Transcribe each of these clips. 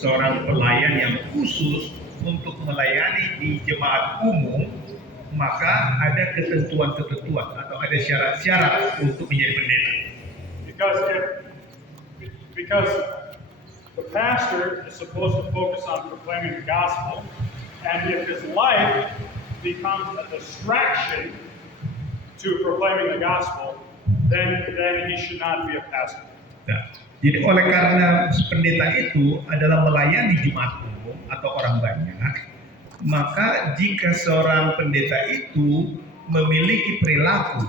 seorang pelayan yang khusus untuk melayani di jemaat umum, maka ada ketentuan-ketentuan atau ada syarat-syarat untuk menjadi pendeta. Because the pastor is supposed to focus on proclaiming the gospel, and if his life becomes a distraction to proclaiming the gospel, then he should not be a pastor. Nah, jadi oleh karena pendeta itu adalah melayani jemaat umum atau orang banyak, maka jika seorang pendeta itu memiliki perilaku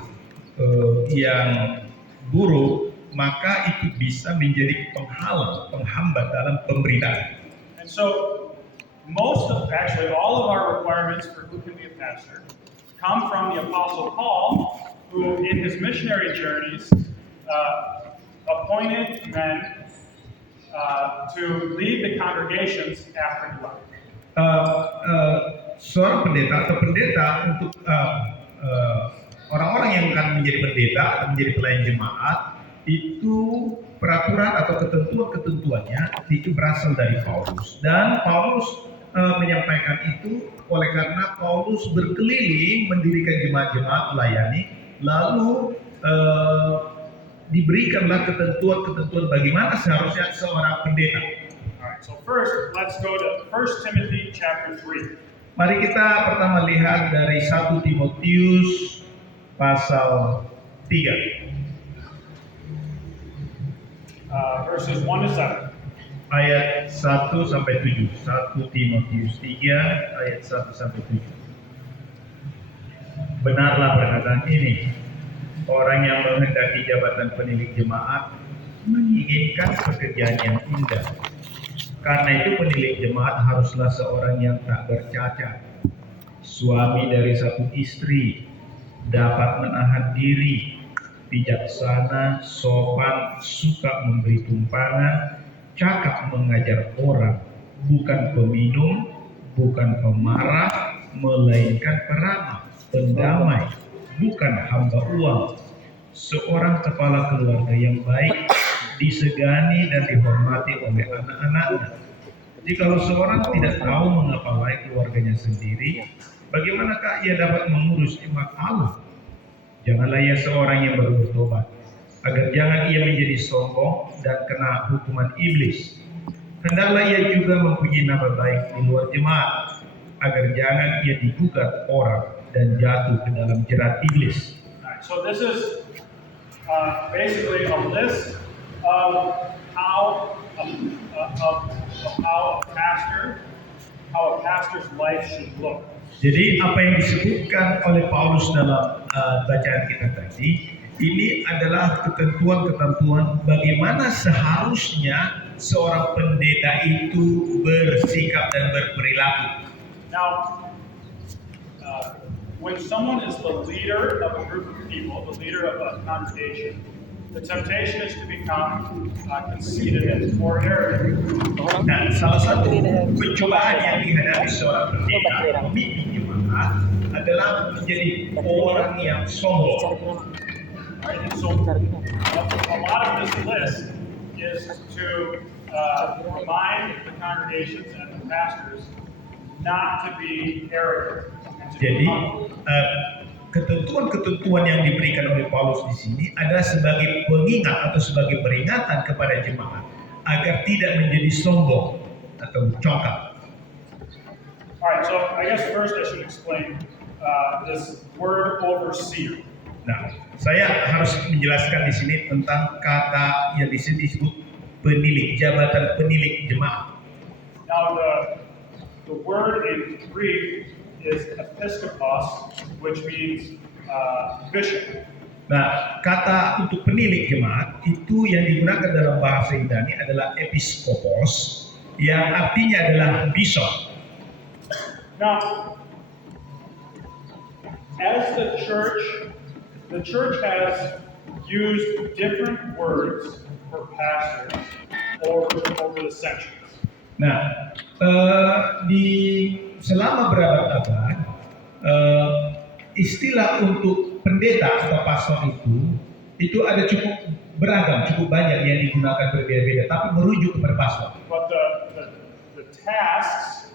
yang buruk, maka itu bisa menjadi penghambat dalam pemberitaan. And so, actually all of our requirements for who can be a pastor come from the Apostle Paul, who in his missionary journeys appointed men to lead the congregations after he left. Seorang pendeta atau pendeta untuk orang-orang yang akan menjadi pendeta atau menjadi pelayan jemaat, itu peraturan atau ketentuan-ketentuannya itu berasal dari Paulus, dan Paulus menyampaikan itu oleh karena Paulus berkeliling mendirikan jemaat-jemaat melayani, lalu diberikanlah ketentuan-ketentuan bagaimana seharusnya seorang pendeta. Alright, so first let's go to 1 Timothy chapter 3. Mari kita pertama lihat dari 1 Timotius pasal 3. Verses 1 to 7. Ayat 1 sampai 7. 1 Timotius 3 ayat 1 sampai 7. Benarlah perkataan ini. Orang yang menghendaki jabatan penilik jemaat menginginkan pekerjaan yang indah. Karena itu penilik jemaat haruslah seorang yang tak bercacat, suami dari satu istri, dapat menahan diri, bijaksana, sopan, suka memberi tumpangan, cakap mengajar orang, bukan peminum, bukan pemarah, melainkan peramah, pendamai, bukan hamba uang, seorang kepala keluarga yang baik, disegani dan dihormati oleh anak-anaknya. Jikalau seorang tidak tahu mengepalai keluarganya sendiri, bagaimanakah ia dapat mengurus jemaat Allah? Janganlah ia seorang yang baru bertobat, agar jangan ia menjadi sombong dan kena hukuman iblis. Hendaklah ia juga mempunyai nama baik di luar jemaat, agar jangan ia digugat orang dan jatuh ke dalam jerat iblis. So this is basically a list of how a pastor's life should look. Jadi apa yang disebutkan oleh Paulus dalam bacaan kita tadi, ini adalah ketentuan-ketentuan bagaimana seharusnya seorang pendeta itu bersikap dan berperilaku. Now, when someone is the leader of a group of people, the leader of a congregation, the temptation is to become conceited or arrogant. Dan salah satu pencobaan yang dihadapi seorang pendeta pemimpin jemaat adalah menjadi orang yang sombong. Right? And so, a lot of this list is to remind the congregations and the pastors not to be arrogant. Jadi ketentuan-ketentuan yang diberikan oleh Paulus di sini adalah sebagai pengingat atau sebagai peringatan kepada jemaat agar tidak menjadi sombong atau congkak. Alright, so I guess first I should explain this word overseer. Nah, saya harus menjelaskan di sini tentang kata yang di sini disebut penilik, jabatan penilik jemaat. Now the word in Greek is episkopos, which means bishop. Nah, kata untuk penilik jemaat itu yang digunakan dalam bahasa Yunani adalah episkopos, yang artinya adalah bishop. Now, as the church has used different words for pastors over the centuries. Nah, selama berabad-abad, istilah untuk pendeta atau pastor itu ada cukup beragam, cukup banyak yang digunakan berbeda-beda, tapi merujuk kepada pastor. But the tasks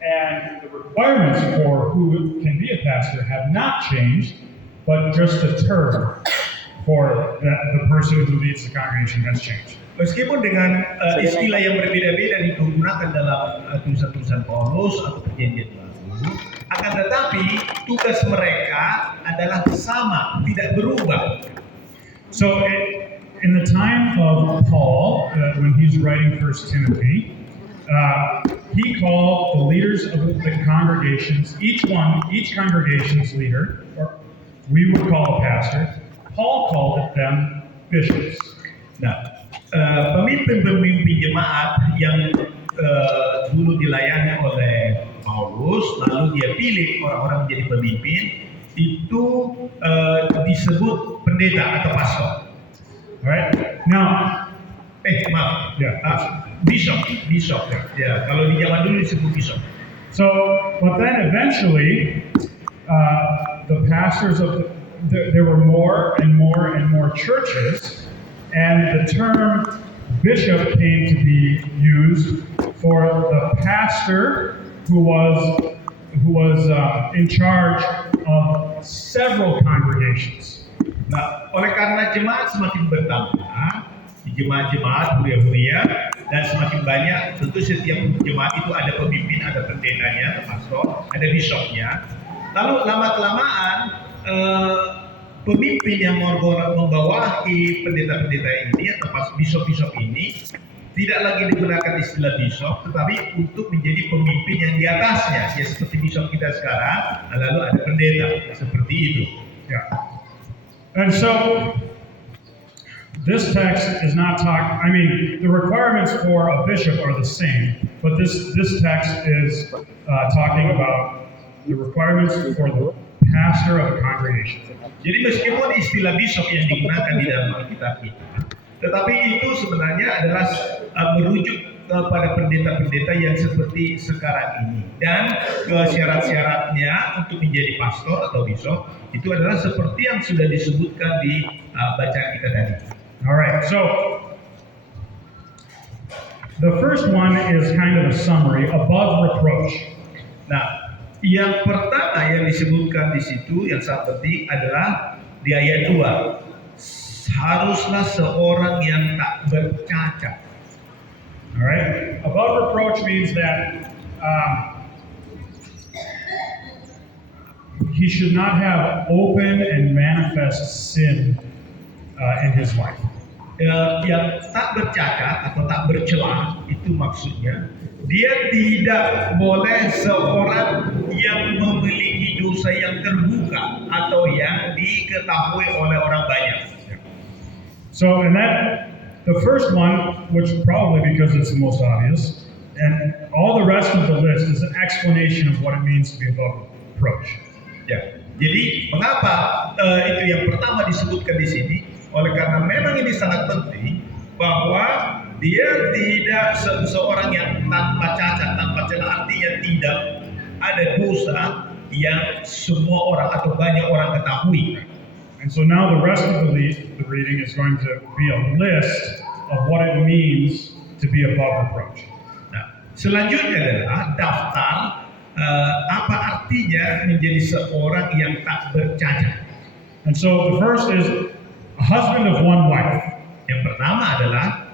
and the requirements for who can be a pastor have not changed, but just the term for the person who leads the congregation has changed. Meskipun dengan istilah yang berbeda-beda digunakan dalam tulisan-tulisan Paulus atau perjanjian baru, akan tetapi tugas mereka adalah sama, tidak berubah. So in the time of Paul, when he's writing 1 Timothy, he called the leaders of the congregations, each congregation's leader, or we would call a pastor, Paul called them bishops. Nah, pemimpin-pemimpin jemaat yang dulu dilayani oleh Paulus, lalu dia pilih orang-orang menjadi pemimpin, itu disebut pendeta atau pastor. Alright? Now, Maaf, yeah. bishop. Ya, kalau di zaman dulu disebut bishop. So, but then eventually, the pastors there were more and more churches, and the term bishop came to be used for the pastor who was in charge of several congregations. Nah, oleh karena jemaat semakin bertambah, jemaat-jemaat huria-huria, dan semakin banyak, tentu setiap jemaat itu ada pemimpin, ada pendetanya, ada pastor, ada bishopnya. Lalu lama-kelamaan pemimpin yang membawahi pendeta-pendeta ini atau bishop-bishop ini tidak lagi digunakan istilah bishop, tetapi untuk menjadi pemimpin yang di atasnya, ya seperti bishop kita sekarang, lalu ada pendeta, seperti itu. Yeah. And so this text is not the requirements for a bishop are the same, but this text is talking about the requirements for the pastor of a congregation. Jadi meskipun istilah bishop yang digunakan di dalam Alkitab kita, tetapi itu sebenarnya adalah merujuk kepada pendeta-pendeta yang seperti sekarang ini, dan syarat-syaratnya untuk menjadi pastor atau bishop itu adalah seperti yang sudah disebutkan di bacaan kita tadi. Alright, so the first one is kind of a summary, above reproach. Nah, yang pertama yang disebutkan di situ yang sangat penting adalah di ayat 2. Haruslah seorang yang tak bercacat. Alright, above reproach means that he should not have open and manifest sin in his life. Yang tak bercacat atau tak bercela itu maksudnya dia tidak boleh seorang yang memiliki dosa yang terbuka atau yang diketahui oleh orang banyak. So, and that the first one, which probably because it's the most obvious, and all the rest of the list is an explanation of what it means to be above reproach. Ya, jadi mengapa itu yang pertama disebutkan di sini? Oleh karena memang ini sangat penting bahwa dia tidak seorang yang tanpa cacat, tanpa celah, artinya tidak ada dosa yang semua orang atau banyak orang ketahui. And so now the rest of the reading is going to be a list of what it means to be above reproach. Nah, selanjutnya adalah daftar apa artinya menjadi seorang yang tak bercacat. And so the first is a husband of one wife. Yang pertama adalah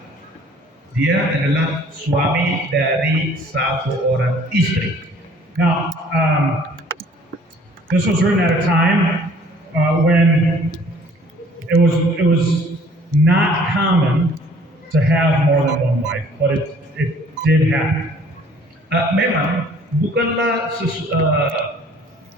dia adalah suami dari satu orang istri. Now, this was written at a time when it was not common to have more than one wife, but it did happen. Memang bukanlah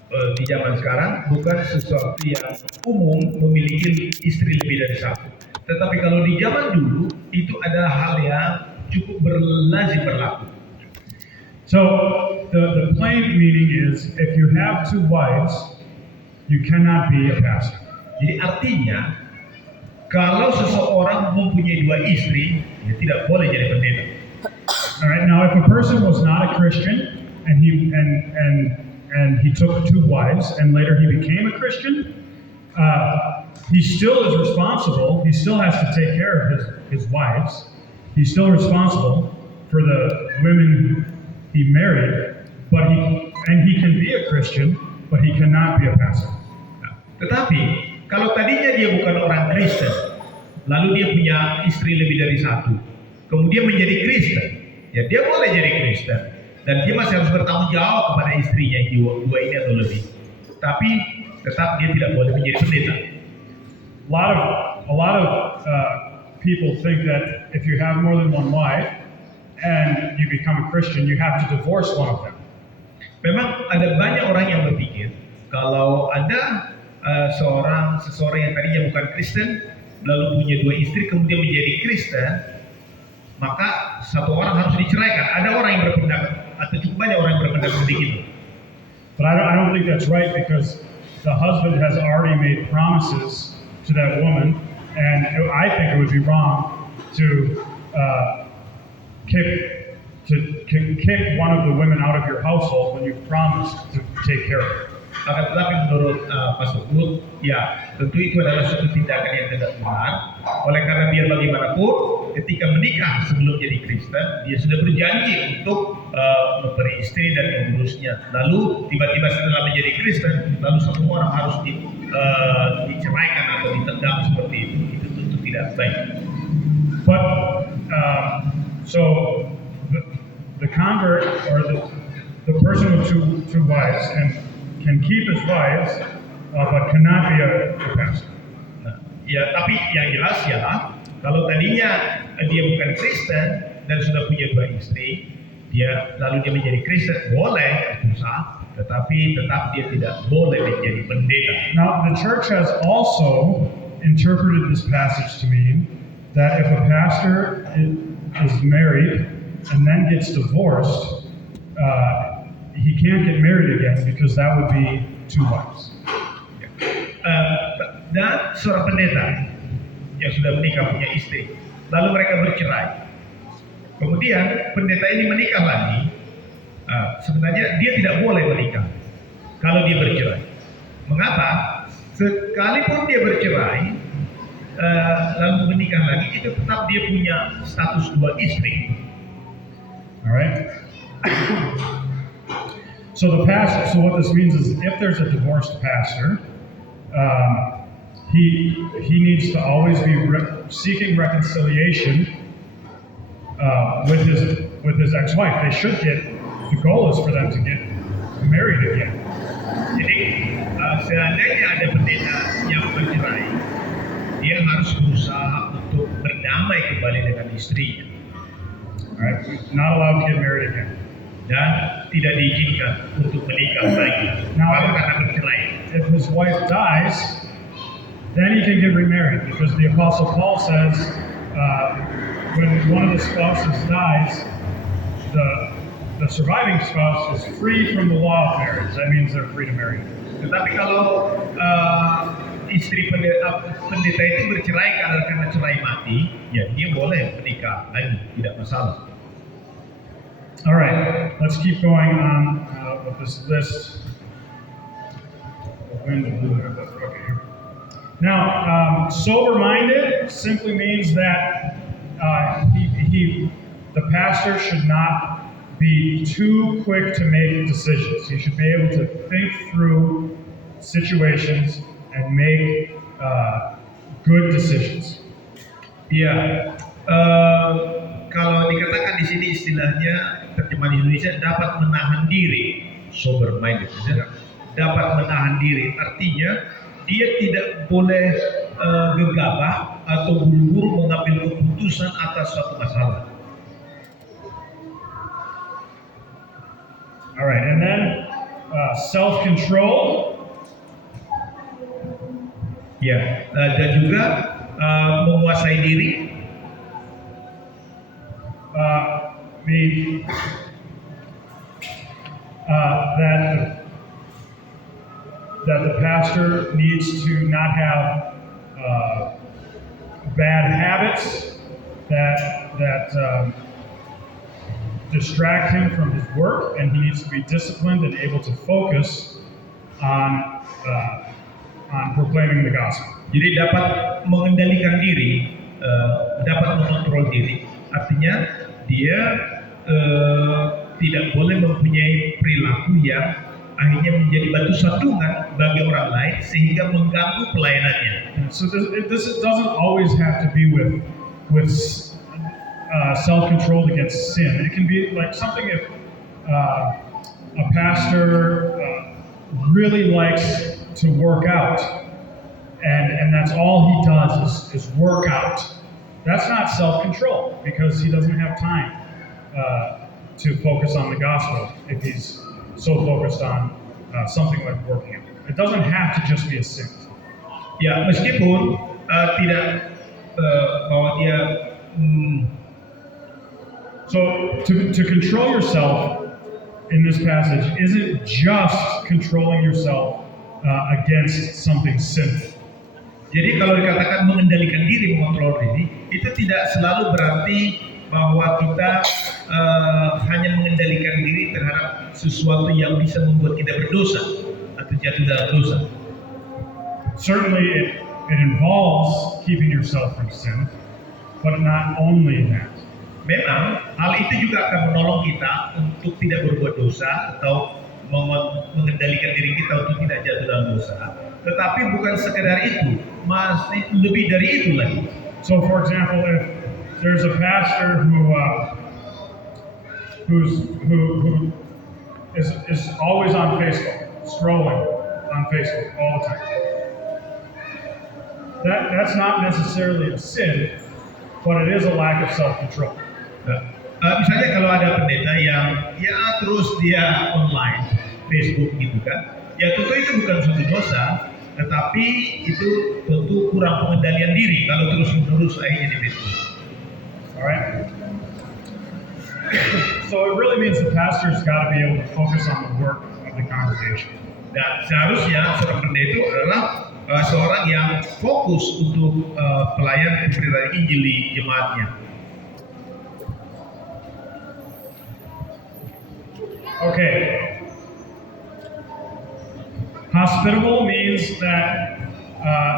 di zaman sekarang bukan sesuatu yang umum memiliki istri lebih dari satu. Tetapi kalau di zaman dulu itu adalah hal yang cukup lazim berlaku. So the plain meaning is if you have two wives, you cannot be a pastor. Jadi artinya kalau seseorang mempunyai dua istri, dia tidak boleh jadi pendeta. All right. Now, if a person was not a Christian and he took two wives and later he became a Christian, he still is responsible. He still has to take care of his wives. He's still responsible for the women he married, he can be a Christian, but he cannot be a pastor. Nah, tetapi kalau tadinya dia bukan orang Kristen, lalu dia punya istri lebih dari satu, kemudian menjadi Kristen, ya dia boleh jadi Kristen dan dia masih harus bertanggung jawab kepada istrinya yang dua ini atau lebih. Tapi tetap dia tidak boleh menjadi pendeta. A lot of people think that if you have more than one wife and you become a Christian, you have to divorce one of them. Memang ada banyak orang yang berpikir kalau ada seseorang yang tadinya bukan Kristen lalu punya dua istri kemudian menjadi Kristen, maka satu orang harus diceraikan. Ada orang yang berpendapat atau cukup banyak orang yang berpendapat begitu. But I don't think that's right, because the husband has already made promises to that woman, and I think it would be wrong to kick one of the women out of your household when you've promised to take care of her. Akan tetapi menurut Pastor Wood, ya tentu itu adalah suatu tindakan yang tidak benar. Oleh karena biar bagaimanapun, ketika menikah sebelum jadi Kristen, dia sudah berjanji untuk memberi istri dan mengurusnya. Lalu tiba-tiba setelah menjadi Kristen, lalu satu orang harus diceraikan atau ditendang seperti itu. Itu tentu tidak baik. But so the convert, or the person with two wives can keep his wives, but cannot be a pastor. Nah, ya, tapi yang jelas ya, kalau tadinya dia bukan Kristen dan sudah punya dua istri, lalu dia menjadi Kristen, boleh susah, tetapi tetap dia tidak boleh menjadi pendeta. Now, the church has also interpreted this passage to mean that if a pastor is married and then gets divorced, he can't get married again, because that would be two wives. Dan seorang pendeta yang sudah menikah punya istri, lalu mereka bercerai. Kemudian pendeta ini menikah lagi, sebenarnya dia tidak boleh menikah kalau dia bercerai. Mengapa? Sekalipun dia bercerai, lalu menikah lagi, itu tetap dia punya status dua istri. Alright? So what this means is, if there's a divorced pastor, he needs to always be seeking reconciliation with his ex-wife. The goal is for them to get married again. Jadi seandainya ada pendeta yang bercerai, dia harus berusaha untuk berdamai kembali dengan istrinya. Alright, not allowed to get married again. Dan tidak diizinkan untuk menikah lagi. Kalau karena bercerai. If his wife dies, then he can get remarried, because the Apostle Paul says when one of the spouses dies, the surviving spouse is free from the law of marriage. That means they're free to marry. Tetapi kalau istri pendeta itu bercerai karena cerai mati, ya dia boleh menikah lagi, tidak masalah. All right, let's keep going on with this list. Now, sober-minded simply means that the pastor should not be too quick to make decisions. He should be able to think through situations and make good decisions. Ya, kalau dikatakan di sini istilahnya terjemahan Indonesia dapat menahan diri, sober-minded, dapat menahan diri, artinya dia tidak boleh gegabah atau buru-buru mengambil keputusan atas suatu masalah. All right, and then self-control. Ya, dan juga menguasai diri. That the pastor needs to not have bad habits that distract him from his work, and he needs to be disciplined and able to focus on proclaiming the gospel. Jadi dapat mengendalikan diri, dapat mengontrol diri. Artinya dia tidak boleh mempunyai perilaku yang akhirnya menjadi batu sandungan bagi orang lain sehingga mengganggu pelayanannya. So this doesn't always have to be with self-control against sin. It can be like something if a pastor really likes to work out, and that's all he does is work out. That's not self-control because he doesn't have time to focus on the gospel if he's so focused on something like working out. It doesn't have to just be a sin. Ya, meskipun tidak bahwa dia So to control yourself in this passage isn't just controlling yourself against something sinful. jadi kalau dikatakan mengendalikan diri, mengontrol diri, itu tidak selalu berarti bahwa kita hanya mengendalikan diri terhadap sesuatu yang bisa membuat kita berdosa atau jatuh dalam dosa. Certainly it involves keeping yourself from sin, but not only that. Memang hal itu juga akan menolong kita untuk tidak berbuat dosa atau mengendalikan diri kita untuk tidak jatuh dalam dosa. Tetapi bukan sekedar itu, masih lebih dari itu lagi. So, for example, if there's a pastor who is always on Facebook, scrolling on Facebook all the time, that's not necessarily a sin, but it is a lack of self-control. Misalnya kalau ada pendeta yang ya terus dia online Facebook gitu kan, ya tentu itu bukan suatu dosa, tetapi itu tentu kurang pengendalian diri kalau terus menerus akhirnya di Facebook. Alright? So it really means the pastor's got to be able to focus on the work of the congregation. Dan seharusnya seorang pendeta itu adalah seorang yang fokus untuk pelayanan pemberitaan Injil di jemaatnya. Okay. Hospitable means that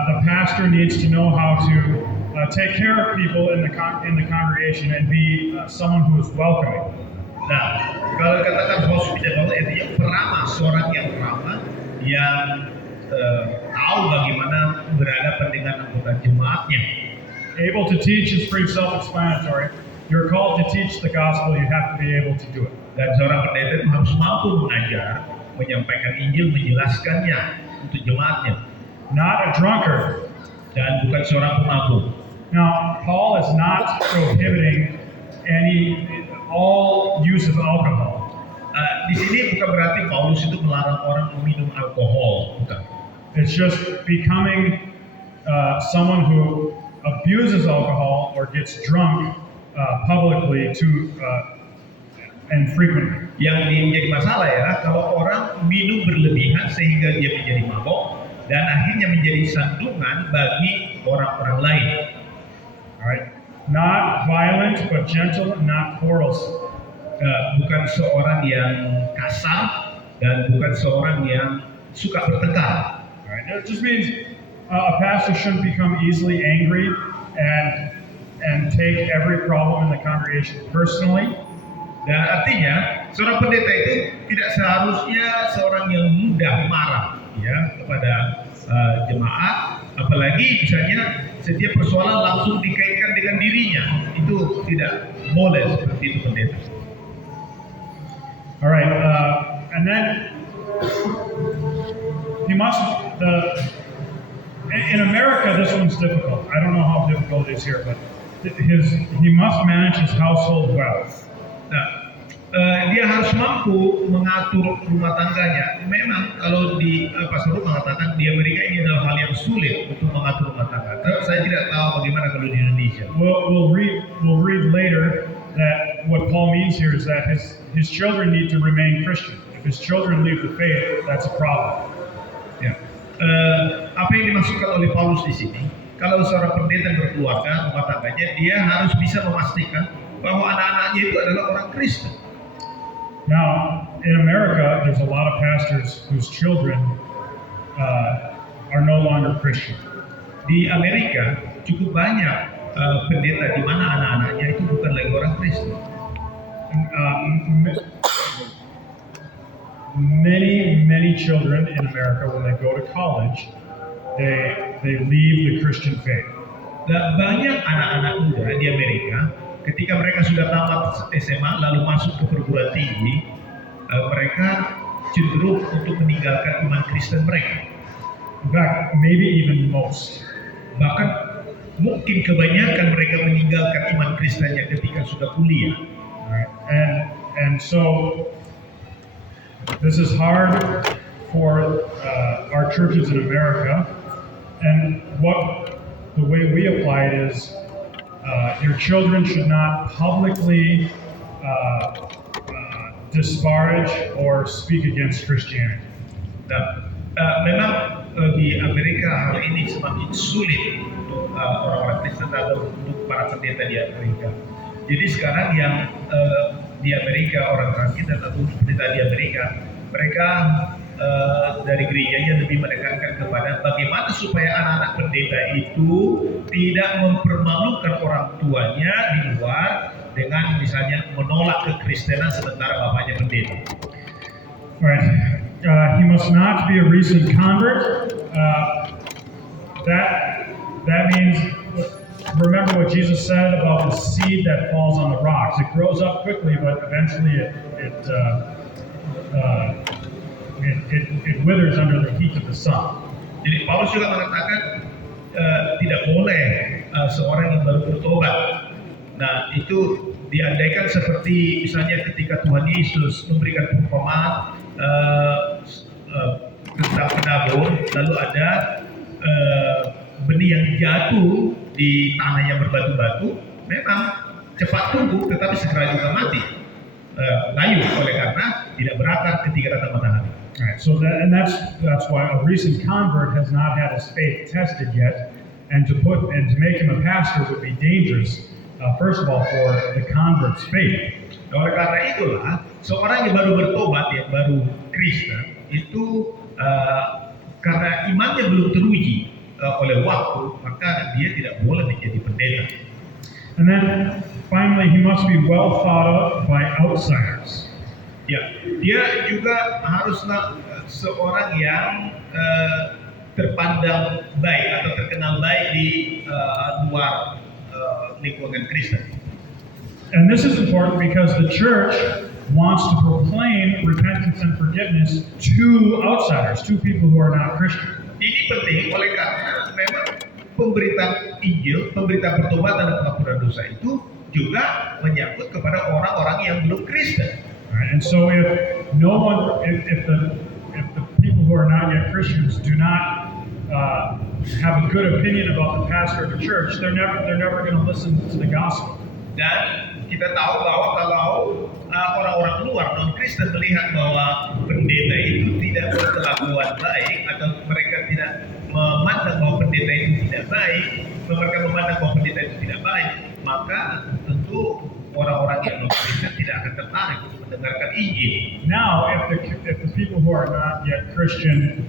the pastor needs to know how to take care of people in the congregation and be someone who is welcoming. Nah, kalau dikatakan hospitable itu yang ramah, seorang yang ramah, yang tahu bagaimana berhadapan dengan anggota jemaatnya. Able to teach is pretty self-explanatory. You're called to teach the gospel, you have to be able to do it. Dan seorang pendeta itu harus mampu mengajar, menyampaikan Injil, menjelaskannya untuk jemaatnya. Not a drunkard. Dan bukan seorang pemabuk. Now, Paul is not prohibiting all use of alcohol. Di sini bukan berarti Paulus itu melarang orang meminum alkohol, bukan. It's just becoming someone who abuses alcohol or gets drunk publicly and frequently. Yang menjadi masalah ya, kalau orang minum berlebihan sehingga dia menjadi mabok dan akhirnya menjadi sandungan bagi orang-orang lain. Alright, not violent but gentle and not quarrelsome. Bukan seorang yang kasar dan bukan seorang yang suka bertengkar. Alright, it just means a pastor shouldn't become easily angry and take every problem in the congregation personally. Dan artinya seorang pendeta itu tidak seharusnya seorang yang mudah marah ya kepada jemaat, apalagi misalnya setiap persoalan langsung dikaitkan dengan dirinya. Itu tidak boleh seperti itu pendeta. Alright, and then he must in America this one's difficult. I don't know how difficult it is here, but he must manage his household well. Nah, dia harus mampu mengatur rumah tangganya. Memang kalau di Pastor Ruh mengatakan di Amerika ini adalah hal yang sulit untuk mengatur rumah tangga. Saya tidak tahu bagaimana kalau di Indonesia. We'll read later that what Paul means here is that his children need to remain Christian. If his children leave the faith, that's a problem. Ya. Apa yang dimaksudkan oleh Paulus di sini? Kalau seorang pendeta berkeluarga rumah tangganya, dia harus bisa memastikan bahwa anak-anaknya itu adalah orang Kristen. Now, in America, there's a lot of pastors whose children are no longer Christian. Di Amerika cukup banyak pendeta di mana anak-anaknya itu bukan lagi orang Kristen. Many children in America, when they go to college, they leave the Christian faith. Dan banyak anak-anak muda di Amerika, ketika mereka sudah tamat SMA lalu masuk ke perguruan tinggi, mereka cenderung untuk meninggalkan iman Kristen mereka. In fact, maybe even most. Bahkan mungkin kebanyakan mereka meninggalkan iman Kristennya ketika sudah kuliah. Right? And so this is hard for our churches in America. And the way we apply it is your children should not publicly disparage or speak against Christianity. Dan memang di Amerika hal ini semakin sulit untuk orang-orang Kristen atau untuk para pendeta di Amerika. Jadi sekarang yang di Amerika orang kita atau pendeta di Amerika, mereka dari gerejanya lebih menekankan kepada bagaimana supaya anak-anak pendeta itu tidak mempermalukan orang tuanya di luar dengan misalnya menolak kekristenan sementara bapaknya pendeta. Right. He must not be a recent convert. That means, remember what Jesus said about the seed that falls on the rocks. It grows up quickly, but eventually it withers under the heat of the sun. Jadi Paulus juga mengatakan tidak boleh seorang yang baru bertobat. Nah itu diandaikan seperti misalnya ketika Tuhan Yesus memberikan perumpamaan tentang penabur, lalu ada benih yang jatuh di tanah yang berbatu-batu, memang cepat tumbuh tetapi segera juga mati, layu oleh karena tidak berakar ketika datang matahari. Right. So that's why a recent convert has not had his faith tested yet, and to make him a pastor would be dangerous. First of all, for the convert's faith. Oleh karena itulah, seorang yang baru bertobat, yang baru Kristen, itu karena imannya belum teruji oleh waktu, maka dia tidak boleh menjadi pendeta. And then finally, he must be well thought of by outsiders. Ya, dia juga haruslah seorang yang terpandang baik atau terkenal baik di luar lingkungan Kristen. And this is important because the church wants to proclaim repentance and forgiveness to outsiders, to people who are not Christian. Ini penting oleh karena memang pemberitaan Injil, pemberitaan pertobatan dan pengampunan dosa itu juga menyangkut kepada orang-orang yang belum Kristen. Right? And so if the people who are not yet Christians do not have a good opinion about the pastor of the church, they're never going to listen to the gospel. Dan kita tahu bahwa kalau orang-orang luar non-Kristen melihat bahwa pendeta itu tidak berkelakuan baik atau mereka tidak memandang bahwa pendeta itu tidak baik, mereka memandang bahwa pendeta itu tidak baik, maka tentu orang-orang yang non-Kristen tidak akan tertarik untuk mendengarkan Injil. Now, if the people who are not yet Christian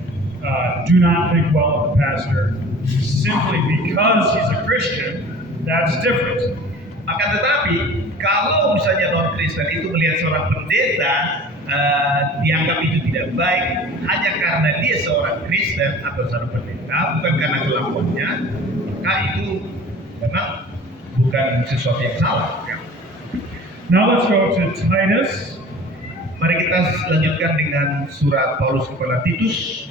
do not think well of the pastor simply because he's a Christian, that's different. Akan tetapi, kalau misalnya non-Kristen itu melihat seorang pendeta dianggap itu tidak baik hanya karena dia seorang Kristen atau seorang pendeta, bukan karena kelakuannya, maka itu memang bukan sesuatu yang salah. Ya. Now let's go to Titus. Mari kita lanjutkan dengan surat Paulus kepada Titus.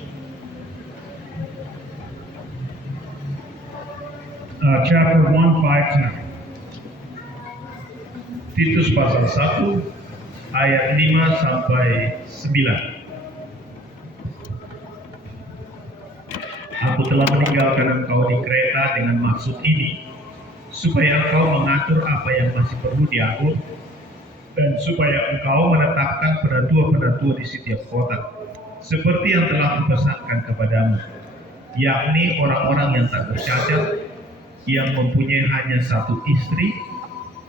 Chapter 1, 5-9. Titus pasal 1 ayat 5 sampai 9. Aku telah meninggalkan engkau di Kreta dengan maksud ini, supaya engkau mengatur apa yang masih perlu diatur, dan supaya engkau menetapkan penatua-penatua di setiap kota, seperti yang telah kupesankan kepadamu, yakni orang-orang yang tak bercacat, yang mempunyai hanya satu istri,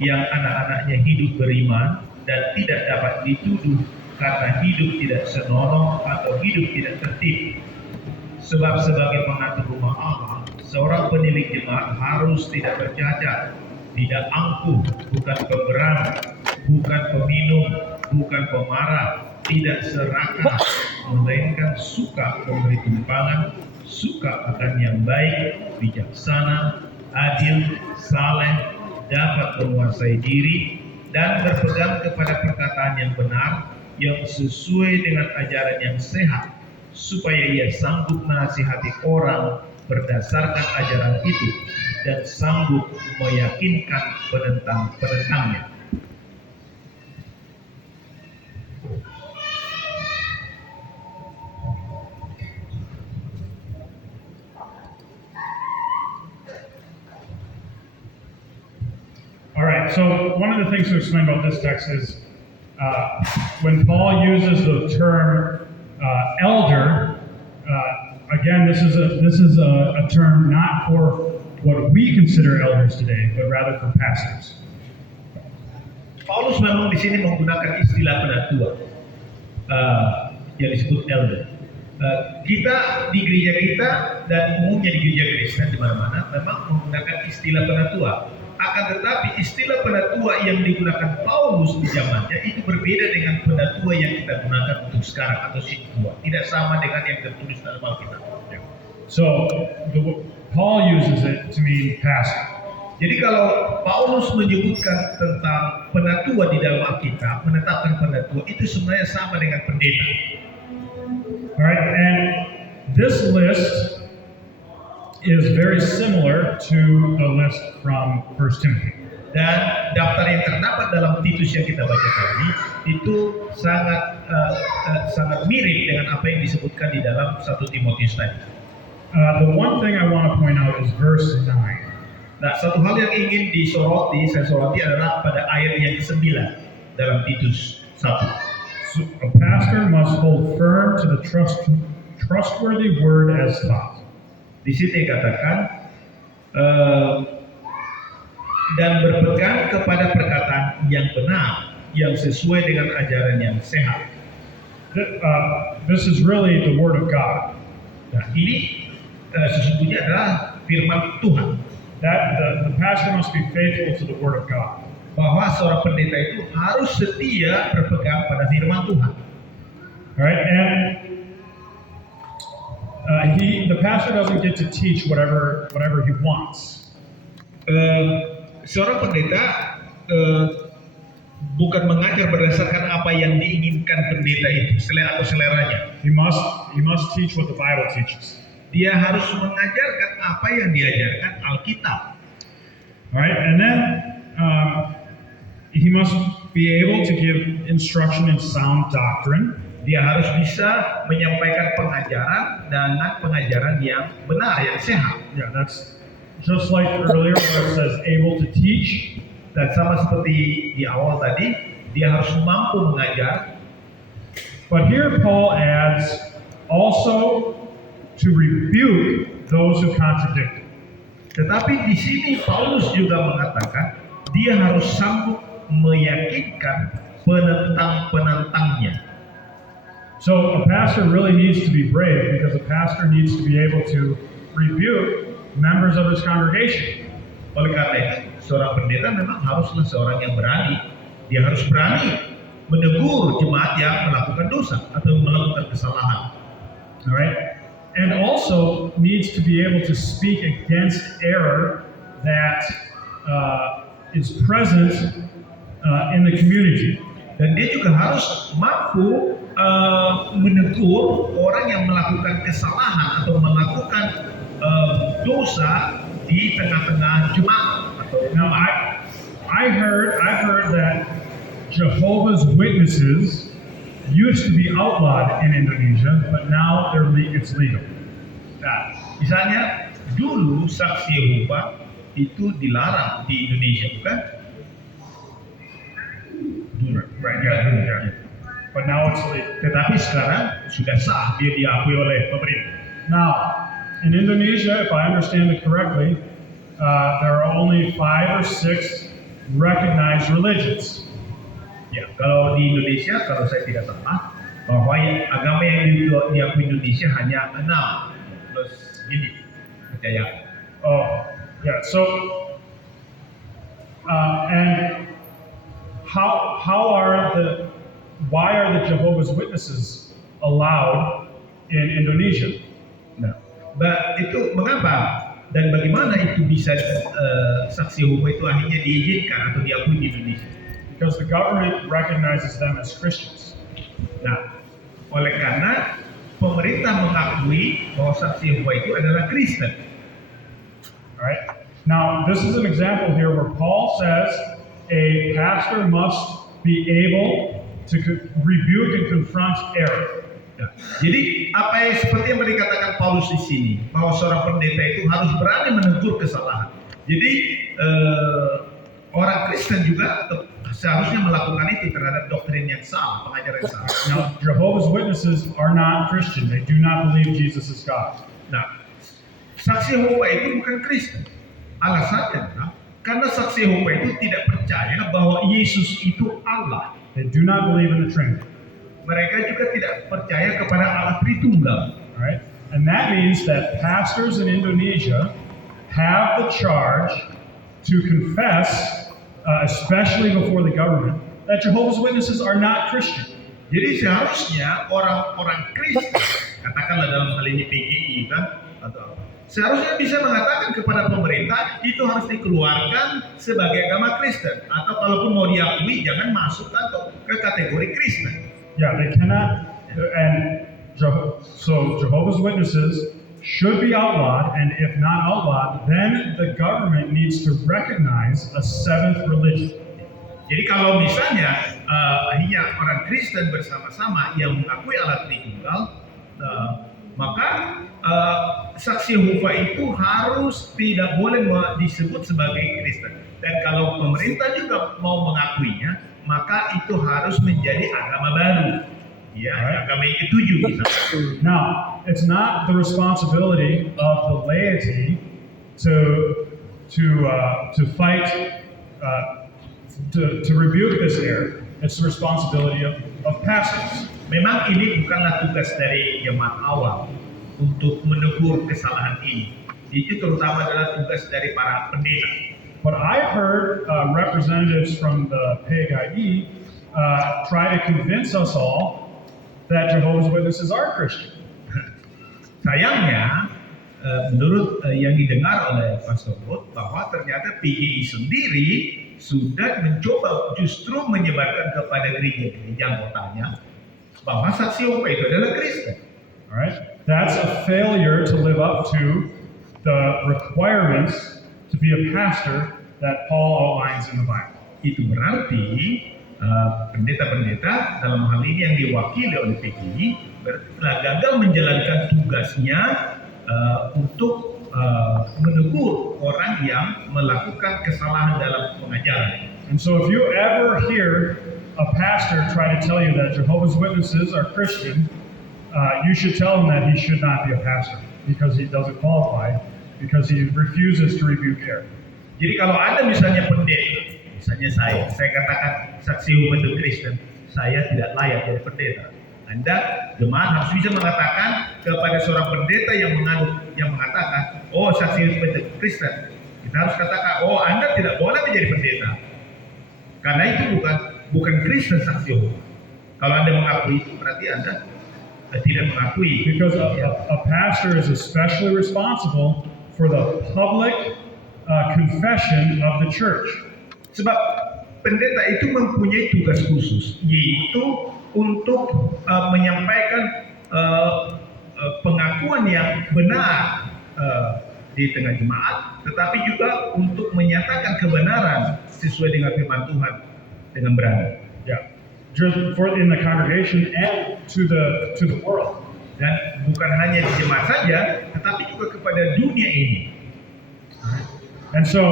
yang anak-anaknya hidup beriman dan tidak dapat dituduh karena hidup tidak senonoh atau hidup tidak tertib. Sebab sebagai pengatur rumah Allah, seorang penilik jemaat harus tidak bercacat, tidak angkuh, bukan pemberani, bukan peminum, bukan pemarah, tidak serakah, melainkan suka memberi tumpangan, suka akan yang baik, bijaksana, adil, saleh, dapat menguasai diri, dan berpegang kepada perkataan yang benar, yang sesuai dengan ajaran yang sehat, supaya ia sanggup menasihati orang berdasarkan ajaran itu, dan sanggup meyakinkan penentang-penentangnya. All right, so one of the things to explain about this text is when Paul uses the term elder, again, this is a term not for what we consider elders today, but rather for pastors. Paulus memang di sini menggunakan istilah penatua yang disebut elder. Kita di gereja kita dan umumnya di gereja Kristen di mana-mana memang menggunakan istilah penatua. Akan tetapi istilah penatua yang digunakan Paulus di zamannya itu berbeda dengan penatua yang kita gunakan untuk sekarang atau sintua. Tidak sama dengan yang tertulis dalam Alkitab. So Paul uses it to mean pastor. Jadi kalau Paulus menyebutkan tentang penatua di dalam Alkitab, menetapkan penatua itu sebenarnya sama dengan pendeta. Alright, and this list is very similar to the list from 1 Timothy. Dan daftar yang terdapat dalam Titus yang kita baca tadi itu sangat mirip dengan apa yang disebutkan di dalam 1 Timotius tadi. The one thing I want to point out is verse 9. Nah, satu hal yang ingin saya soroti adalah pada ayat yang ke-9 dalam Titus 1. So a pastor must hold firm to the trustworthy word as taught. Di sini dikatakan dan berpegang kepada perkataan yang benar, yang sesuai dengan ajaran yang sehat. This is really the word of God. Nah, ini sesungguhnya adalah firman Tuhan. That the pastor must be faithful to the word of God. Bahwa seorang pendeta itu harus setia berpegang pada firman Tuhan. Alright, and the pastor doesn't get to teach whatever he wants. Seorang pendeta bukan mengajar berdasarkan apa yang diinginkan pendeta itu, atau seleranya. He must teach what the Bible teaches. Dia harus mengajarkan apa yang diajarkan Alkitab. Alright, and then he must be able to give instruction in sound doctrine. Dia harus bisa menyampaikan pengajaran dengan pengajaran yang benar, yang sehat. Yeah, that's just like earlier where it says able to teach. Dan sama seperti di awal tadi, dia harus mampu mengajar. But here Paul adds also to rebuke those who contradict. Tetapi di sini Paulus juga mengatakan dia harus sanggup meyakinkan penentang-penentangnya. So a pastor really needs to be brave because a pastor needs to be able to rebuke members of his congregation. Oleh karena itu, seorang pendeta memang haruslah seorang yang berani. Dia harus berani menegur jemaat yang melakukan dosa atau melakukan kesalahan. Alright? And also needs to be able to speak against error that is present in the community. Dan dia juga harus mampu menegur orang yang melakukan kesalahan atau melakukan dosa di tengah-tengah jemaat. Now I've heard that Jehovah's Witnesses used to be outlawed in Indonesia, but now it's legal. Nah, misalnya dulu saksi Yehova itu dilarang di Indonesia, bukan? Yeah. But now it's legal. Tetapi sekarang sudah sah, dia diakui oleh pemerintah. Now, in Indonesia, if I understand it correctly, there are only 5 or 6 recognized religions. Ya, kalau di Indonesia, kalau saya tidak salah, bahwa agama yang diakui Indonesia hanya 6 plus ini percaya. Oh, yeah. So, and why are the Jehovah's Witnesses allowed in Indonesia? Nah, itu mengapa dan bagaimana itu bisa saksi Yehova itu akhirnya diizinkan atau diakui di Indonesia? Because the government recognizes them as Christians. Nah, oleh karena pemerintah mengakui bahwa saksi Yehova itu adalah Kristen. All right. Now, this is an example here where Paul says a pastor must be able to rebuke and confront error. Nah, jadi apa yang seperti yang dikatakan Paulus di sini, bahwa seorang pendeta itu harus berani menegur kesalahan. Jadi orang Kristen juga seharusnya melakukan itu terhadap doktrin yang salah, pengajaran yang salah. Now, Jehovah's Witnesses are not Christian. They do not believe Jesus is God. Nah, saksi Yehova itu bukan Kristen. Alasannya adalah karena saksi Yehova itu tidak percaya bahwa Yesus itu Allah. They do not believe in the Trinity. Mereka juga tidak percaya kepada Allah Tritunggal. All right? And that means that pastors in Indonesia have the charge to confess, especially before the government, that Jehovah's Witnesses are not Christian. Jadi seharusnya orang-orang Kristen, katakanlah dalam hal ini PGI kan, atau seharusnya bisa mengatakan kepada pemerintah itu harus dikeluarkan sebagai agama Kristen, atau kalaupun mau diakui jangan masukkan ke kategori Kristen. Yeah, they cannot, and so Jehovah's Witnesses should be outlawed, and if not outlawed, then the government needs to recognize a seventh religion. Jadi kalau misalnya akhirnya orang Kristen bersama-sama yang mengakui Allah Tritunggal, maka saksi Yehova itu harus tidak boleh disebut sebagai Kristen. Dan kalau pemerintah juga mau mengakuinya, maka itu harus menjadi agama baru. Ya, agama yang ketujuh misalnya. Now, it's not the responsibility of the laity to fight to rebuke this error. It's the responsibility of pastors. Memang ini bukanlah tugas dari jemaat awam untuk menegur kesalahan ini. Itu terutama adalah tugas dari para pendeta. But I've heard representatives from the PGI try to convince us all that Jehovah's Witnesses are Christian. Sayangnya, menurut yang didengar oleh Pastor Bot, bahwa ternyata PGI sendiri sudah mencoba justru menyebarkan kepada gereja-gereja anggotanya bahwa saksi Yehova itu adalah Kristen. Alright, that's a failure to live up to the requirements to be a pastor that Paul outlines in the Bible. Itu berarti pendeta-pendeta dalam hal ini yang diwakili oleh PGI telah gagal menjalankan tugasnya untuk menegur orang yang melakukan kesalahan dalam pengajaran. And so if you ever hear a pastor try to tell you that Jehovah's Witnesses are Christian, you should tell him that he should not be a pastor because he doesn't qualify, because he refuses to rebuke error. Jadi kalau ada misalnya pendeta, misalnya saya katakan saksi Yehova itu Kristen, saya tidak layak jadi pendeta. Anda jemaat harus bisa mengatakan kepada seorang pendeta yang mengatakan, oh saksi Yehova itu Kristen, kita harus katakan, oh Anda tidak boleh menjadi pendeta, karena itu bukan Kristen saksi Yehova. Kalau Anda mengakui itu berarti Anda tidak mengakui. Because a pastor is especially responsible for the public confession of the church. Sebab pendeta itu mempunyai tugas khusus, yaitu untuk menyampaikan pengakuan yang benar di tengah jemaat, tetapi juga untuk menyatakan kebenaran sesuai dengan firman Tuhan dengan berani. Yeah, just for in the congregation and to the world. Dan bukan hanya di jemaat saja, tetapi juga kepada dunia ini. And so,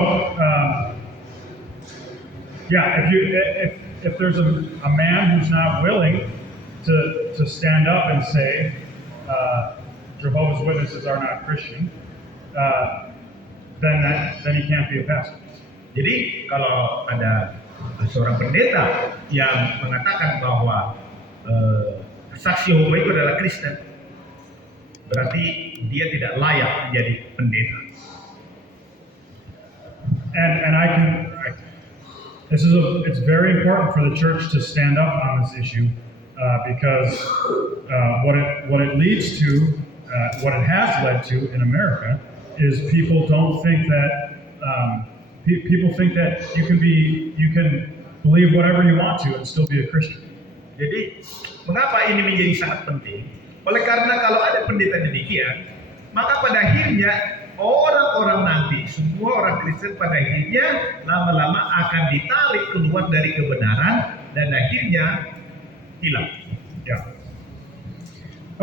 yeah, if there's a man who's not willing to stand up and say Jehovah's Witnesses are not Christian, then he can't be a pastor. Jadi kalau ada seorang pendeta yang mengatakan bahwa saksi Yehova itu adalah Kristen, berarti dia tidak layak menjadi pendeta. And It's very important for the church to stand up on this issue because what it leads to, what it has led to in America, is people don't think that people think that you can believe whatever you want to and still be a Christian. Jadi, mengapa ini menjadi sangat penting? Oleh karena kalau ada pendeta demikian, maka pada akhirnya orang-orang nanti, semua orang Kristen pada akhirnya lama-lama akan ditarik keluar dari kebenaran dan akhirnya hilang. Yeah.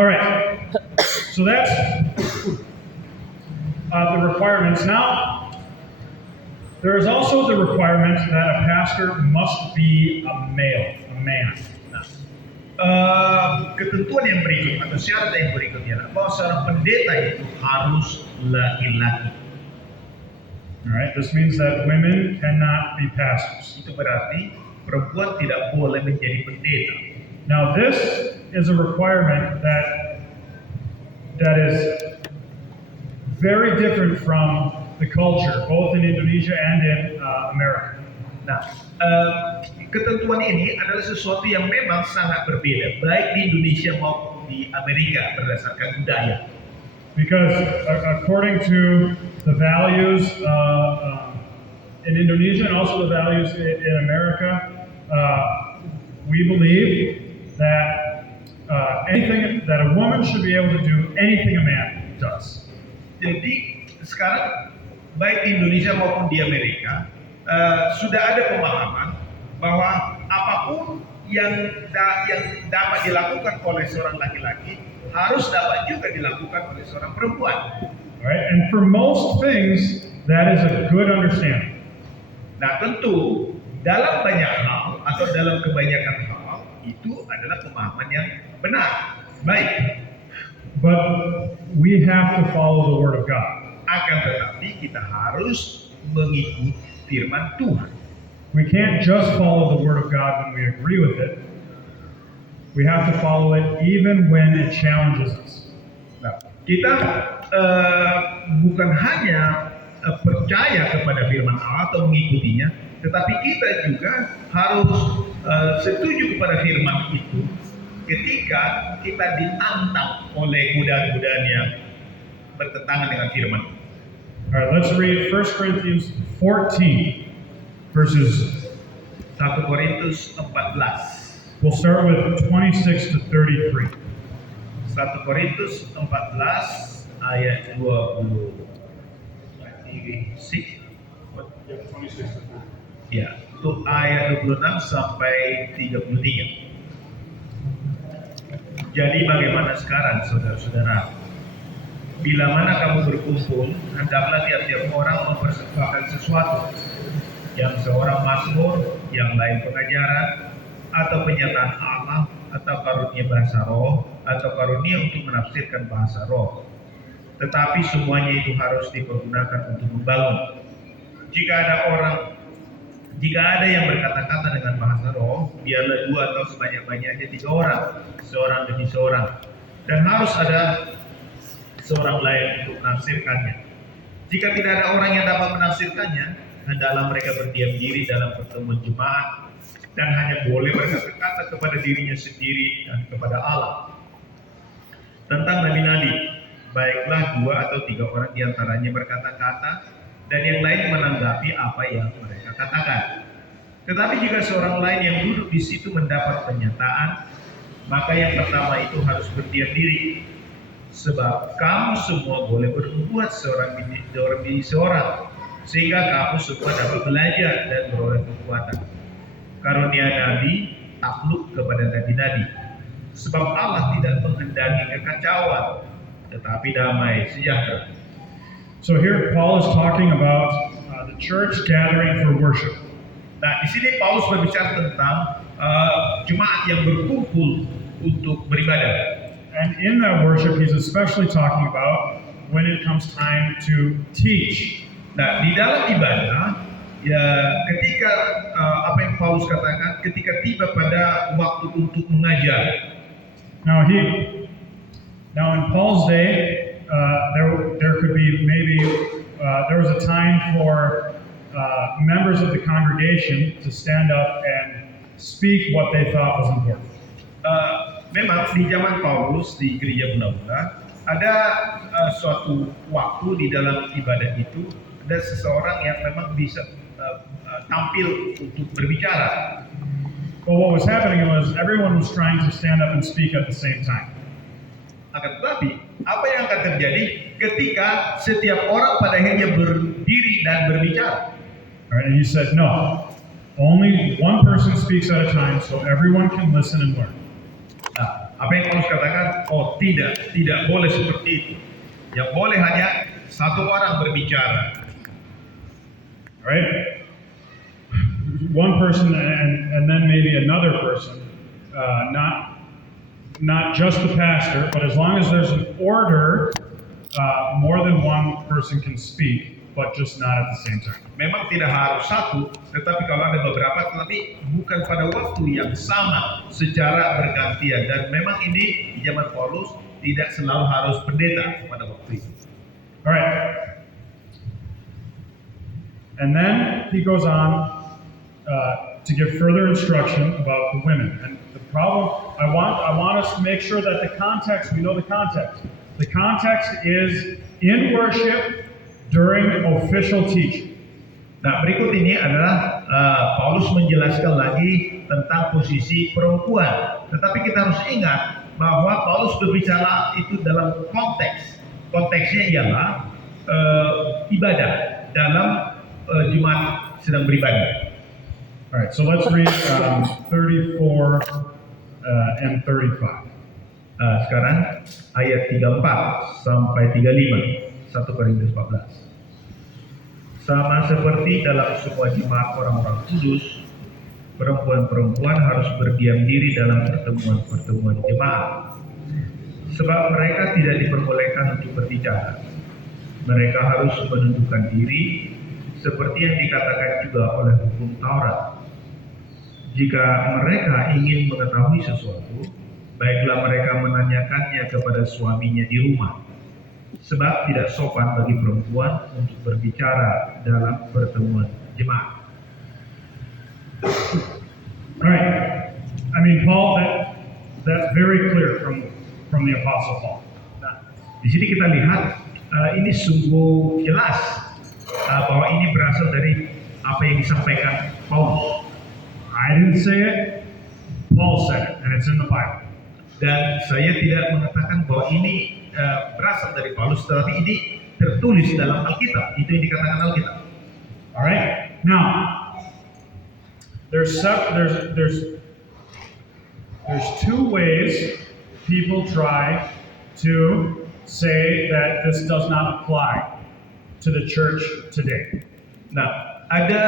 All right. So that's the requirements. Now, there is also the requirement that a pastor must be a male, a man. Ketentuan yang berikut atau syarat yang berikutnya bahwa seorang pendeta itu harus laki-laki. Alright, this means that women cannot be pastors. Itu berarti perempuan tidak boleh menjadi pendeta. Now this is a requirement that is very different from the culture, both in Indonesia and in America. Nah, ketentuan ini adalah sesuatu yang memang sangat berbeda, baik di Indonesia maupun di Amerika berdasarkan budaya. Because according to the values in Indonesia and also the values in America, we believe that anything that a woman should be able to do, anything a man does. Jadi sekarang baik di Indonesia maupun di Amerika sudah ada pemahaman bahwa apapun yang dapat dilakukan oleh seorang laki-laki harus dapat juga dilakukan oleh seorang perempuan. Right? And for most things, that is a good understanding. Nah, tentu dalam banyak hal atau dalam kebanyakan hal itu adalah pemahaman yang benar, baik. But we have to follow the Word of God. Akan tetapi kita harus mengikuti firman Tuhan. We can't just follow the Word of God when we agree with it. We have to follow it even when it challenges us. Nah, kita bukan hanya percaya kepada firman Allah atau mengikutinya, tetapi kita juga harus setuju kepada firman itu ketika kita ditantang oleh godaan-godaan yang bertentangan dengan firman. All right, let's read 1 Corinthians 14, verses. 1 Korintus 14. We'll start with 26 to 33. 1 Korintus 14 ayat 26. Yeah, 26 to 30. Ya, untuk ayat 26 sampai 33. Jadi bagaimana sekarang saudara-saudara? Bila mana kamu berkumpul, hendaklah tiap-tiap orang mempersembahkan sesuatu. Yang seorang mazmur, yang lain pengajaran, atau penyataan Allah, atau karunia bahasa roh, atau karunia untuk menafsirkan bahasa roh. Tetapi semuanya itu harus dipergunakan untuk membangun. Jika ada yang berkata-kata dengan bahasa roh, biarlah 2 atau sebanyak-banyaknya 3 orang, seorang demi seorang. Dan harus ada seorang lain untuk menafsirkannya. Jika tidak ada orang yang dapat menafsirkannya, hendaklah mereka berdiam diri dalam pertemuan jemaat dan hanya boleh berkata-kata kepada dirinya sendiri dan kepada Allah. Tentang nabi-nabi, baiklah 2 atau 3 orang diantaranya berkata-kata dan yang lain menanggapi apa yang mereka katakan. Tetapi jika seorang lain yang duduk di situ mendapat pernyataan, maka yang pertama itu harus berdiam diri. Sebab kamu semua boleh bernubuat seorang demi seorang, sehingga kamu semua dapat belajar dan beroleh kekuatan. Karunia nabi takluk kepada nabi-nabi. Sebab Allah tidak menghendaki kekacauan, tetapi damai sejahtera. So here Paul is talking about the church gathering for worship. Nah, di sini Paulus berbicara tentang jemaat yang berkumpul untuk beribadah. And in that worship, he's especially talking about when it comes time to teach. Nah, di dalam ibadah, ya ketika apa yang Paulus katakan, ketika tiba pada waktu untuk mengajar. Now in Paul's day, there could be maybe there was a time for members of the congregation to stand up and speak what they thought was important. Memang di zaman Paulus di gereja mula-mula ada suatu waktu di dalam ibadah itu ada seseorang yang memang bisa tampil untuk berbicara. But what was happening was everyone was trying to stand up and speak at the same time. Akan tetapi apa yang akan terjadi ketika setiap orang pada akhirnya berdiri dan berbicara? All right, and he said, no, only one person speaks at a time so everyone can listen and learn. Nah, apa yang Paulus katakan? Oh tidak boleh seperti itu. Yang boleh hanya satu orang berbicara. All right? One person and then maybe another person, not just the pastor, but as long as there's an order, more than one person can speak, but just not at the same time. Memang tidak harus satu, tetapi kalau ada beberapa, tetapi bukan pada waktu yang sama secara bergantian. Dan memang ini di zaman Paulus tidak selalu harus pendeta pada waktu itu. All right. And then he goes on to give further instruction about the women. And the problem, I want us to make sure that the context, we know the context. The context is in worship during official teaching. Nah, berikut ini adalah Paulus menjelaskan lagi tentang posisi perempuan. Tetapi kita harus ingat bahwa Paulus berbicara itu dalam konteks. Konteksnya ialah ibadah dalam jemaat sedang beribadah. All right, so let's read 34 and 35. Sekarang ayat 34 sampai 35, 1 Korintus 14. Sama seperti dalam semua jemaat orang-orang kudus, perempuan-perempuan harus berdiam diri dalam pertemuan-pertemuan jemaat. Sebab mereka tidak diperbolehkan untuk berbicara. Mereka harus menundukkan diri, seperti yang dikatakan juga oleh hukum Taurat. Jika mereka ingin mengetahui sesuatu, baiklah mereka menanyakannya kepada suaminya di rumah. Sebab tidak sopan bagi perempuan untuk berbicara dalam pertemuan jemaat. All right. I mean, Paul, that's very clear from the Apostle Paul. Nah, di sini kita lihat ini sungguh jelas bahwa ini berasal dari apa yang disampaikan Paulus. I didn't say it. Paul said it, and it's in the Bible. Dan saya tidak mengatakan bahwa ini berasal dari Paulus, tetapi ini tertulis dalam Alkitab. Itu yang dikatakan Alkitab. All right. Now, there's two ways people try to say that this does not apply to the church today. Nah, ada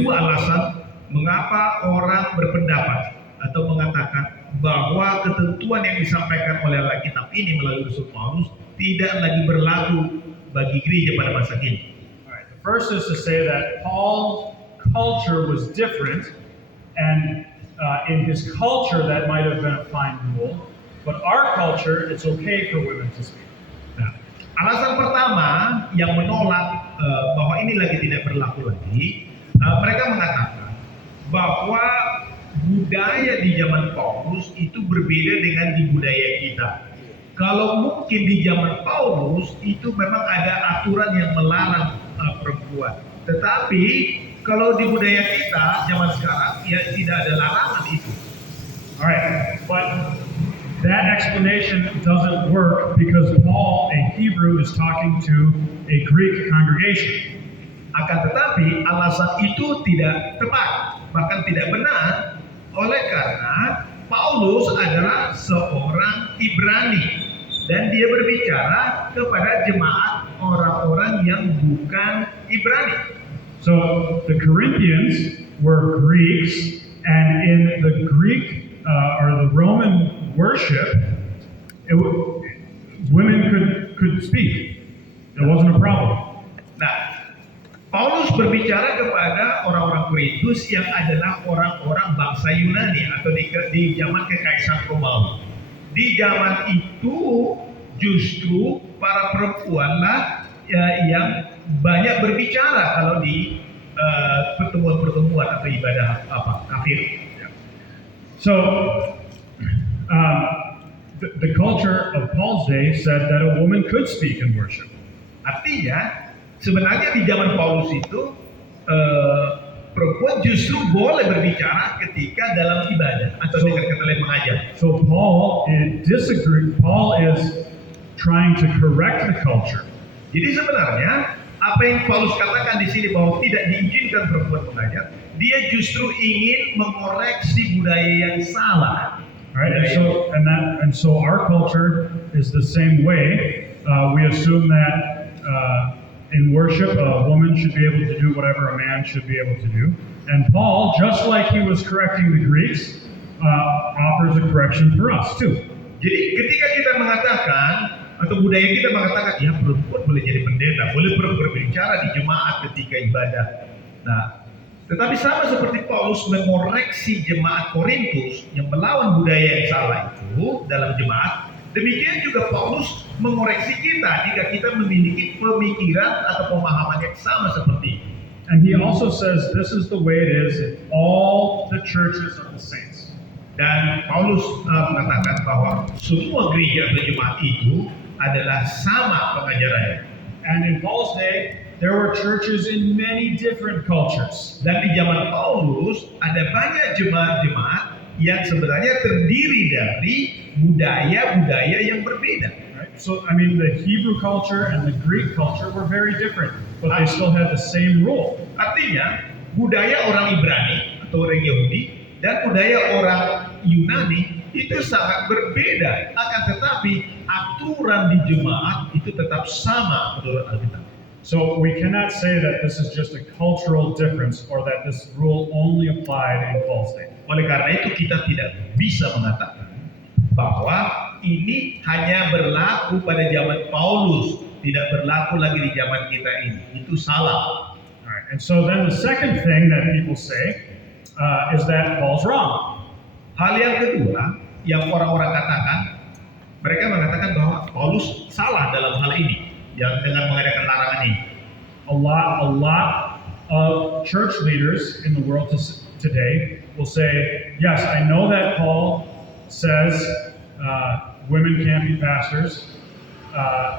dua alasan mengapa orang berpendapat atau mengatakan bahwa ketentuan yang disampaikan oleh Alkitab ini melalui Rasul Paulus tidak lagi berlaku bagi gereja pada masa kini. Alright, the first is to say that Paul's culture was different, and in his culture that might have been a fine rule, but our culture, it's okay for women to speak. Nah, alasan pertama yang menolak bahwa ini lagi tidak berlaku lagi, mereka mengatakan bahwa budaya di zaman Paulus itu berbeda dengan di budaya kita. Kalau mungkin di zaman Paulus itu memang ada aturan yang melarang perempuan. Tetapi kalau di budaya kita zaman sekarang ya tidak ada larangan itu. Alright, but that explanation doesn't work because Paul, a Hebrew, is talking to a Greek congregation. Akan tetapi alasan itu tidak tepat, bahkan tidak benar, oleh karena Paulus adalah seorang Ibrani dan dia berbicara kepada jemaat orang-orang yang bukan Ibrani. So the Corinthians were Greeks, and in the Greek or the Roman worship, women could speak. It wasn't a problem. Nah, Paulus berbicara kepada orang-orang Korintus yang adalah orang-orang bangsa Yunani atau di zaman kekaisaran Romawi. Di zaman itu justru para perempuanlah yang banyak berbicara kalau di pertemuan-pertemuan atau ibadah kafir. So, um, the culture of Paul's day said that a woman could speak in worship. Artinya sebenarnya di zaman Paulus itu perempuan justru boleh berbicara ketika dalam ibadah atau dengan kata lain mengajar. So Paul is trying to correct the culture. Jadi sebenarnya apa yang Paulus katakan di sini bahwa tidak diizinkan perempuan mengajar, dia justru ingin mengoreksi budaya yang salah. Right, and so our culture is the same way. We assume that in worship, a woman should be able to do whatever a man should be able to do. And Paul, just like he was correcting the Greeks, offers a correction for us too. Jadi ketika kita mengatakan atau budaya kita mengatakan ya perempuan boleh jadi pendeta, boleh berbicara di jemaat ketika ibadah. Nah, tetapi sama seperti Paulus mengoreksi jemaat Korintus yang melawan budaya yang salah itu dalam jemaat, demikian juga Paulus mengoreksi kita jika kita memiliki pemikiran atau pemahaman yang sama seperti itu. And he also says this is the way it is in all the churches of the saints. Dan Paulus mengatakan bahwa semua gereja atau jemaat itu adalah sama pengajarannya. And in Paul's day, there were churches in many different cultures. Dan di zaman Paulus ada banyak jemaat-jemaat yang sebenarnya terdiri dari budaya-budaya yang berbeda. Right? So, I mean, the Hebrew culture and the Greek culture were very different, but they still had the same rule. Artinya, budaya orang Ibrani atau orang Yahudi dan budaya orang Yunani itu sangat berbeda. Akan tetapi aturan di jemaat itu tetap sama menurut Alkitab. So we cannot say that this is just a cultural difference or that this rule only applied in Paul's day. Oleh karena itu kita tidak bisa mengatakan bahwa ini hanya berlaku pada zaman Paulus, tidak berlaku lagi di zaman kita ini. Itu salah. All right. And so then the second thing that people say is that Paul's wrong. Hal yang kedua yang orang-orang katakan, mereka mengatakan bahwa Paulus salah dalam hal ini, yang dengan mengadakan larangan ini. A lot of church leaders in the world today will say, yes, I know that Paul says women can't be pastors,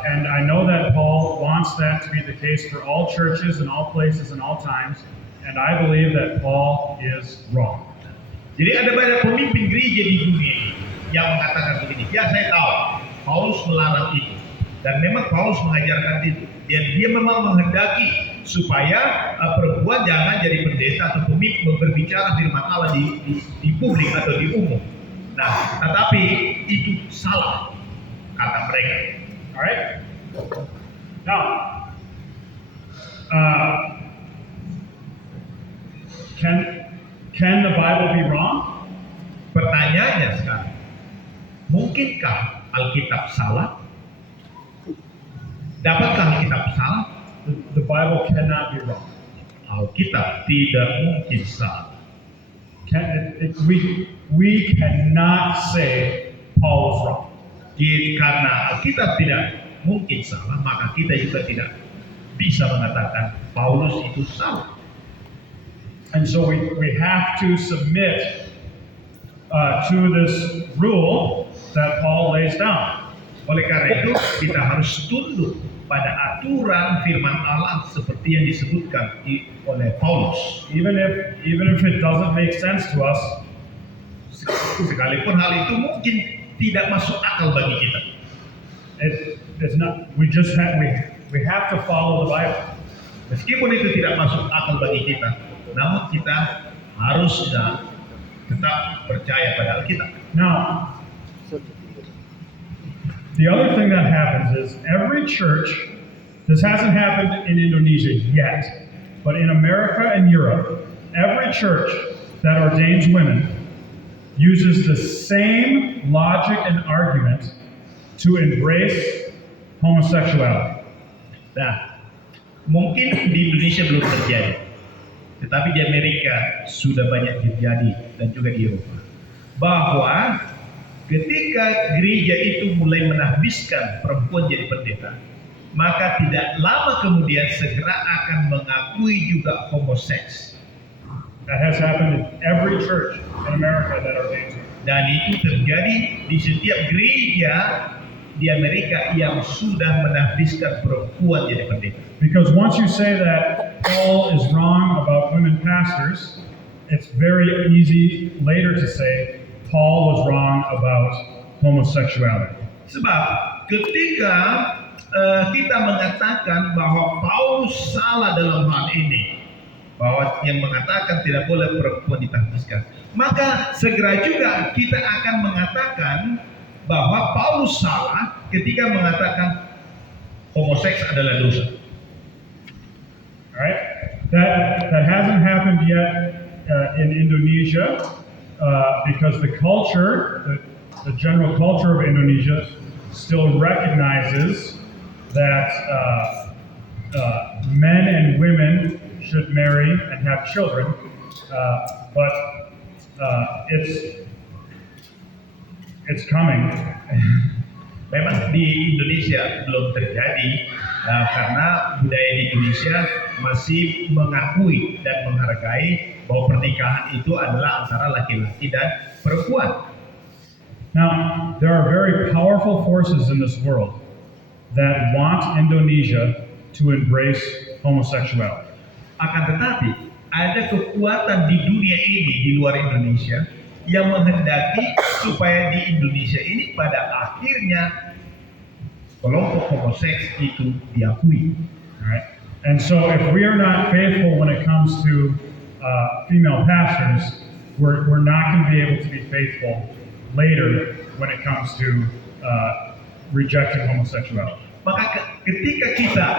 and I know that Paul wants that to be the case for all churches and all places and all times, and I believe that Paul is wrong. Jadi ada banyak pemimpin gereja di dunia ini yang mengatakan begini, ya saya tahu Paulus melarang itu, dan memang Paulus mengajarkan itu, dan dia memang menghendaki supaya perempuan jangan jadi pendeta atau pemimpin berbicara firman Allah di publik atau di umum. Nah, tetapi itu salah kata mereka. Alright? Now, can the Bible be wrong? Pertanyaannya sekarang, mungkinkah Alkitab salah? Dapatkah Alkitab salah? The Bible cannot be wrong. Alkitab tidak mungkin salah. We cannot say Paul was wrong. Karena Alkitab tidak mungkin salah, maka kita juga tidak bisa mengatakan Paulus itu salah. And so we have to submit to this rule that Paul lays down. Oleh karena itu, kita harus tunduk pada aturan firman Allah seperti yang disebutkan oleh Paulus. Even if it doesn't make sense to us, sekalipun hal itu mungkin tidak masuk akal bagi kita. It's not. We have to follow the Bible. Meskipun itu tidak masuk akal bagi kita, namun kita harus tetap percaya pada Alkitab. Now, the other thing that happens is every church, this hasn't happened in Indonesia yet, but in America and Europe, every church that ordains women uses the same logic and argument to embrace homosexuality. Nah, mungkin di Indonesia belum terjadi, tetapi di Amerika sudah banyak terjadi dan juga di Eropa, bahwa ketika gereja itu mulai menahbiskan perempuan jadi pendeta, maka tidak lama kemudian segera akan mengakui juga homoseks. That has happened in every church in America that ordains it. Dan itu terjadi di setiap gereja di Amerika yang sudah menafsirkan perempuan jadi pendeta. Because once you say that Paul is wrong about women pastors, it's very easy later to say Paul was wrong about homosexuality. Sebab ketika kita mengatakan bahwa Paulus salah dalam hal ini, bahwa yang mengatakan tidak boleh perempuan ditahbiskan, maka segera juga kita akan mengatakan bahwa Paulus salah ketika mengatakan homoseks adalah dosa. Alright? That hasn't happened yet in Indonesia because the culture, the general culture of Indonesia still recognizes that men and women should marry and have children, but it's coming. Memang di Indonesia belum terjadi karena budaya di Indonesia masih mengakui dan menghargai bahwa pernikahan itu adalah antara laki-laki dan perempuan. Now, there are very powerful forces in this world that want Indonesia to embrace homosexuality. Akan tetapi ada kekuatan di dunia ini di luar Indonesia yang menghendaki supaya di Indonesia ini pada akhirnya kelompok homoseks itu diakui. Alright? And so if we are not faithful when it comes to female pastors, we're not going to be able to be faithful later when it comes to rejecting homosexuality. Maka ketika kita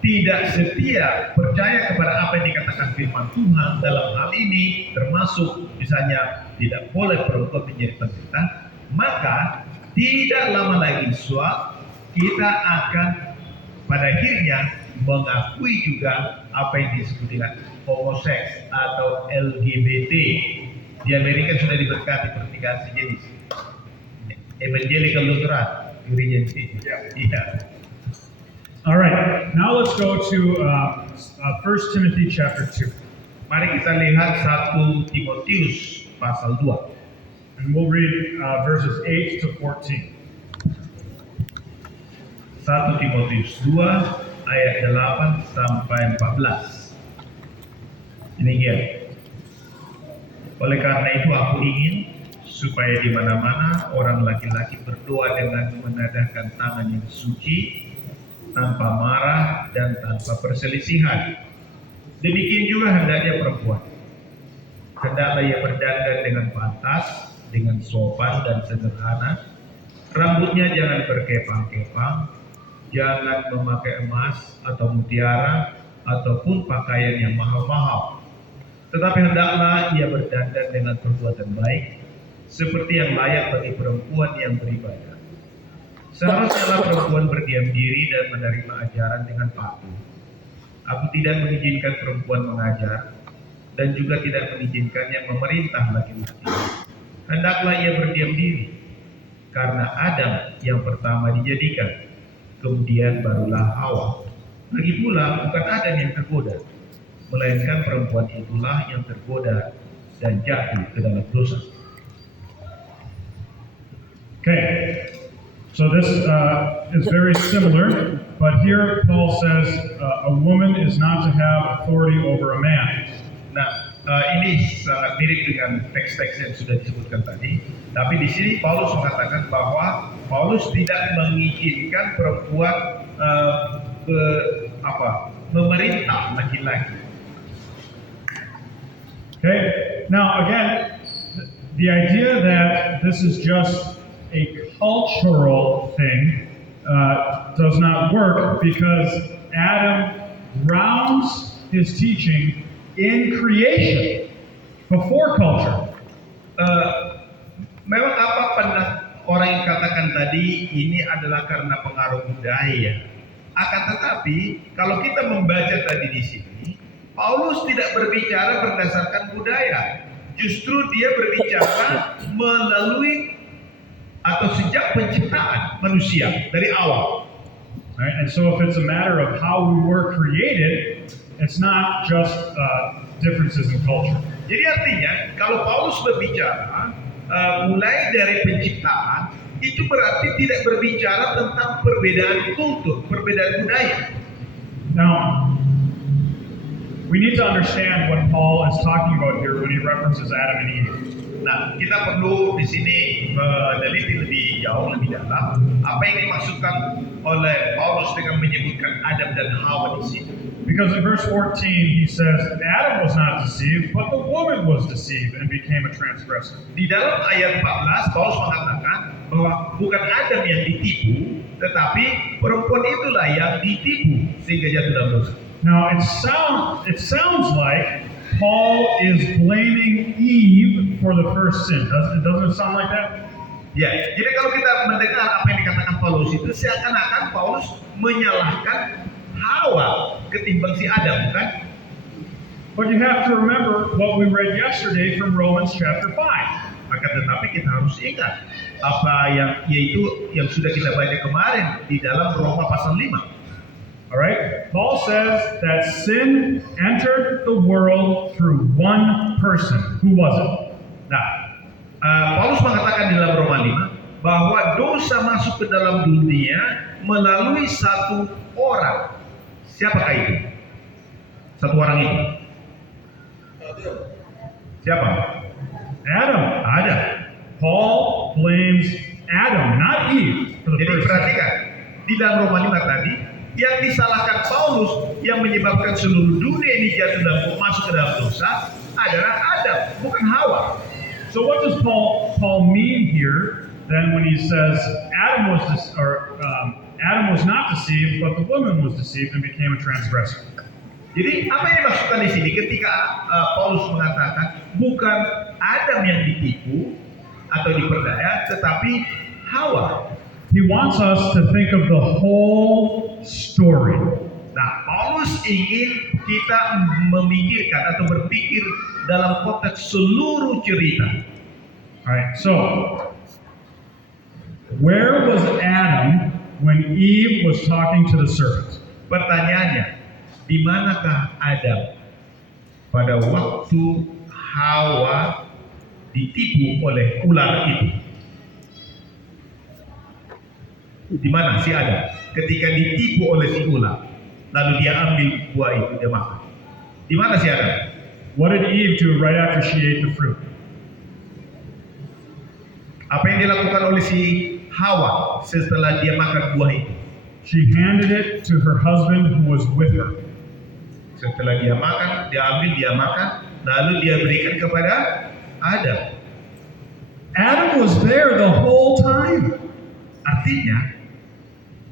tidak setia percaya kepada apa yang dikatakan firman Tuhan dalam hal ini, termasuk misalnya tidak boleh perempuan menjadi pendeta, maka tidak lama lagi kita akan pada akhirnya mengakui juga apa yang disebut dengan homoseks atau LGBT. Di Amerika sudah diberkati pernikahan sejenis. Evangelical Lutheran, gereja ini. Iya. All right, now let's go to 1 Timothy chapter 2. Mari kita lihat 1 Timotius pasal 2. And we'll read verses 8 to 14. 1 Timotius 2 ayat 8 sampai 14. Demikian. Oleh karena itu aku ingin supaya di mana-mana orang laki-laki berdoa dengan menadahkan tangan yang suci, tanpa marah dan tanpa perselisihan. Demikian juga hendaknya perempuan. Hendaklah ia berdandan dengan pantas, dengan sopan dan sederhana. Rambutnya jangan berkepang-kepang, jangan memakai emas atau mutiara ataupun pakaian yang mahal-mahal. Tetapi hendaklah ia berdandan dengan perbuatan baik, seperti yang layak bagi perempuan yang beribadah. Seharusnya perempuan berdiam diri dan menerima ajaran dengan patuh. Aku tidak mengizinkan perempuan mengajar dan juga tidak mengizinkannya memerintah laki-laki. Hendaklah ia berdiam diri, karena Adam yang pertama dijadikan, kemudian barulah Hawa. Lagi pula bukan Adam yang tergoda, melainkan perempuan itulah yang tergoda dan jatuh ke dalam dosa. Okay, so this is very similar, but here Paul says a woman is not to have authority over a man. Nah, ini sangat mirip dengan teks-teks yang sudah disebutkan tadi. Tapi di sini Paulus mengatakan bahwa Paulus tidak mengizinkan perempuan memerintah laki-laki. Okay, now again, the idea that this is just a cultural thing does not work because Adam grounds his teaching in creation before culture. Memang apa orang yang katakan tadi ini adalah karena pengaruh budaya. Akan tetapi kalau kita membaca tadi di sini, Paulus tidak berbicara berdasarkan budaya. Justru dia berbicara melalui atau sejak penciptaan manusia dari awal. Right? And so if it's a matter of how we were created, it's not just differences in culture. Jadi artinya kalau Paulus berbicara mulai dari penciptaan, itu berarti tidak berbicara tentang perbedaan kultur, perbedaan budaya. Now, we need to understand what Paul is talking about here when he references Adam and Eve. Nah, kita perlu di sini meneliti lebih jauh, lebih dalam apa yang dimaksudkan oleh Paulus dengan menyebutkan Adam dan Hawa di sini. Because in verse 14 he says, Adam was not deceived, but the woman was deceived and became a transgressor. Di dalam ayat 14 Paulus mengatakan bahwa bukan Adam yang ditipu, tetapi perempuan itulah yang ditipu sehingga jatuh dalam dosa. Now it sounds like Paul is blaming Eve for the first sin. Doesn't it sound like that? Ya, jadi kalau kita mendengar apa yang dikatakan Paulus itu seakan-akan Paulus menyalahkan Hawa ketimbang si Adam, kan? But you have to remember what we read yesterday from Romans chapter 5. Maka tetapi kita harus ingat apa yang sudah kita baca kemarin di dalam Roma pasal 5. Alright? Paul says that sin entered the world through one person. Who was it? Nah, Paulus mengatakan di dalam Roma 5 bahwa dosa masuk ke dalam dunia melalui satu orang. Siapakah itu? Satu orang itu. Siapa? Adam. Ada. Paul blames Adam, not Eve, for the Jadi first sin. perhatikan, di dalam Roma 5 tadi, yang disalahkan Paulus yang menyebabkan seluruh dunia ini jatuh dan masuk ke dalam dosa adalah Adam, bukan Hawa. So what does Paul mean here then when he says Adam was not deceived, but the woman was deceived and became a transgressor? Jadi apa yang dimaksudkan di sini ketika Paulus mengatakan bukan Adam yang ditipu atau diperdaya, tetapi Hawa. He wants us to think of the whole story. Nah, Paulus ingin kita memikirkan atau berpikir dalam konteks seluruh cerita. Alright, so where was Adam when Eve was talking to the serpent? Pertanyaannya, di manakah Adam pada waktu Hawa ditipu oleh ular itu? Di mana si Adam ketika ditipu oleh si ular, lalu dia ambil buah itu, dia makan. Di mana si Adam? What did Eve do right after she ate the fruit? Apa yang dilakukan oleh si Hawa setelah dia makan buah itu? She handed it to her husband who was with her. Setelah dia makan, dia ambil, dia makan, lalu dia berikan kepada Adam. Adam was there the whole time. Artinya,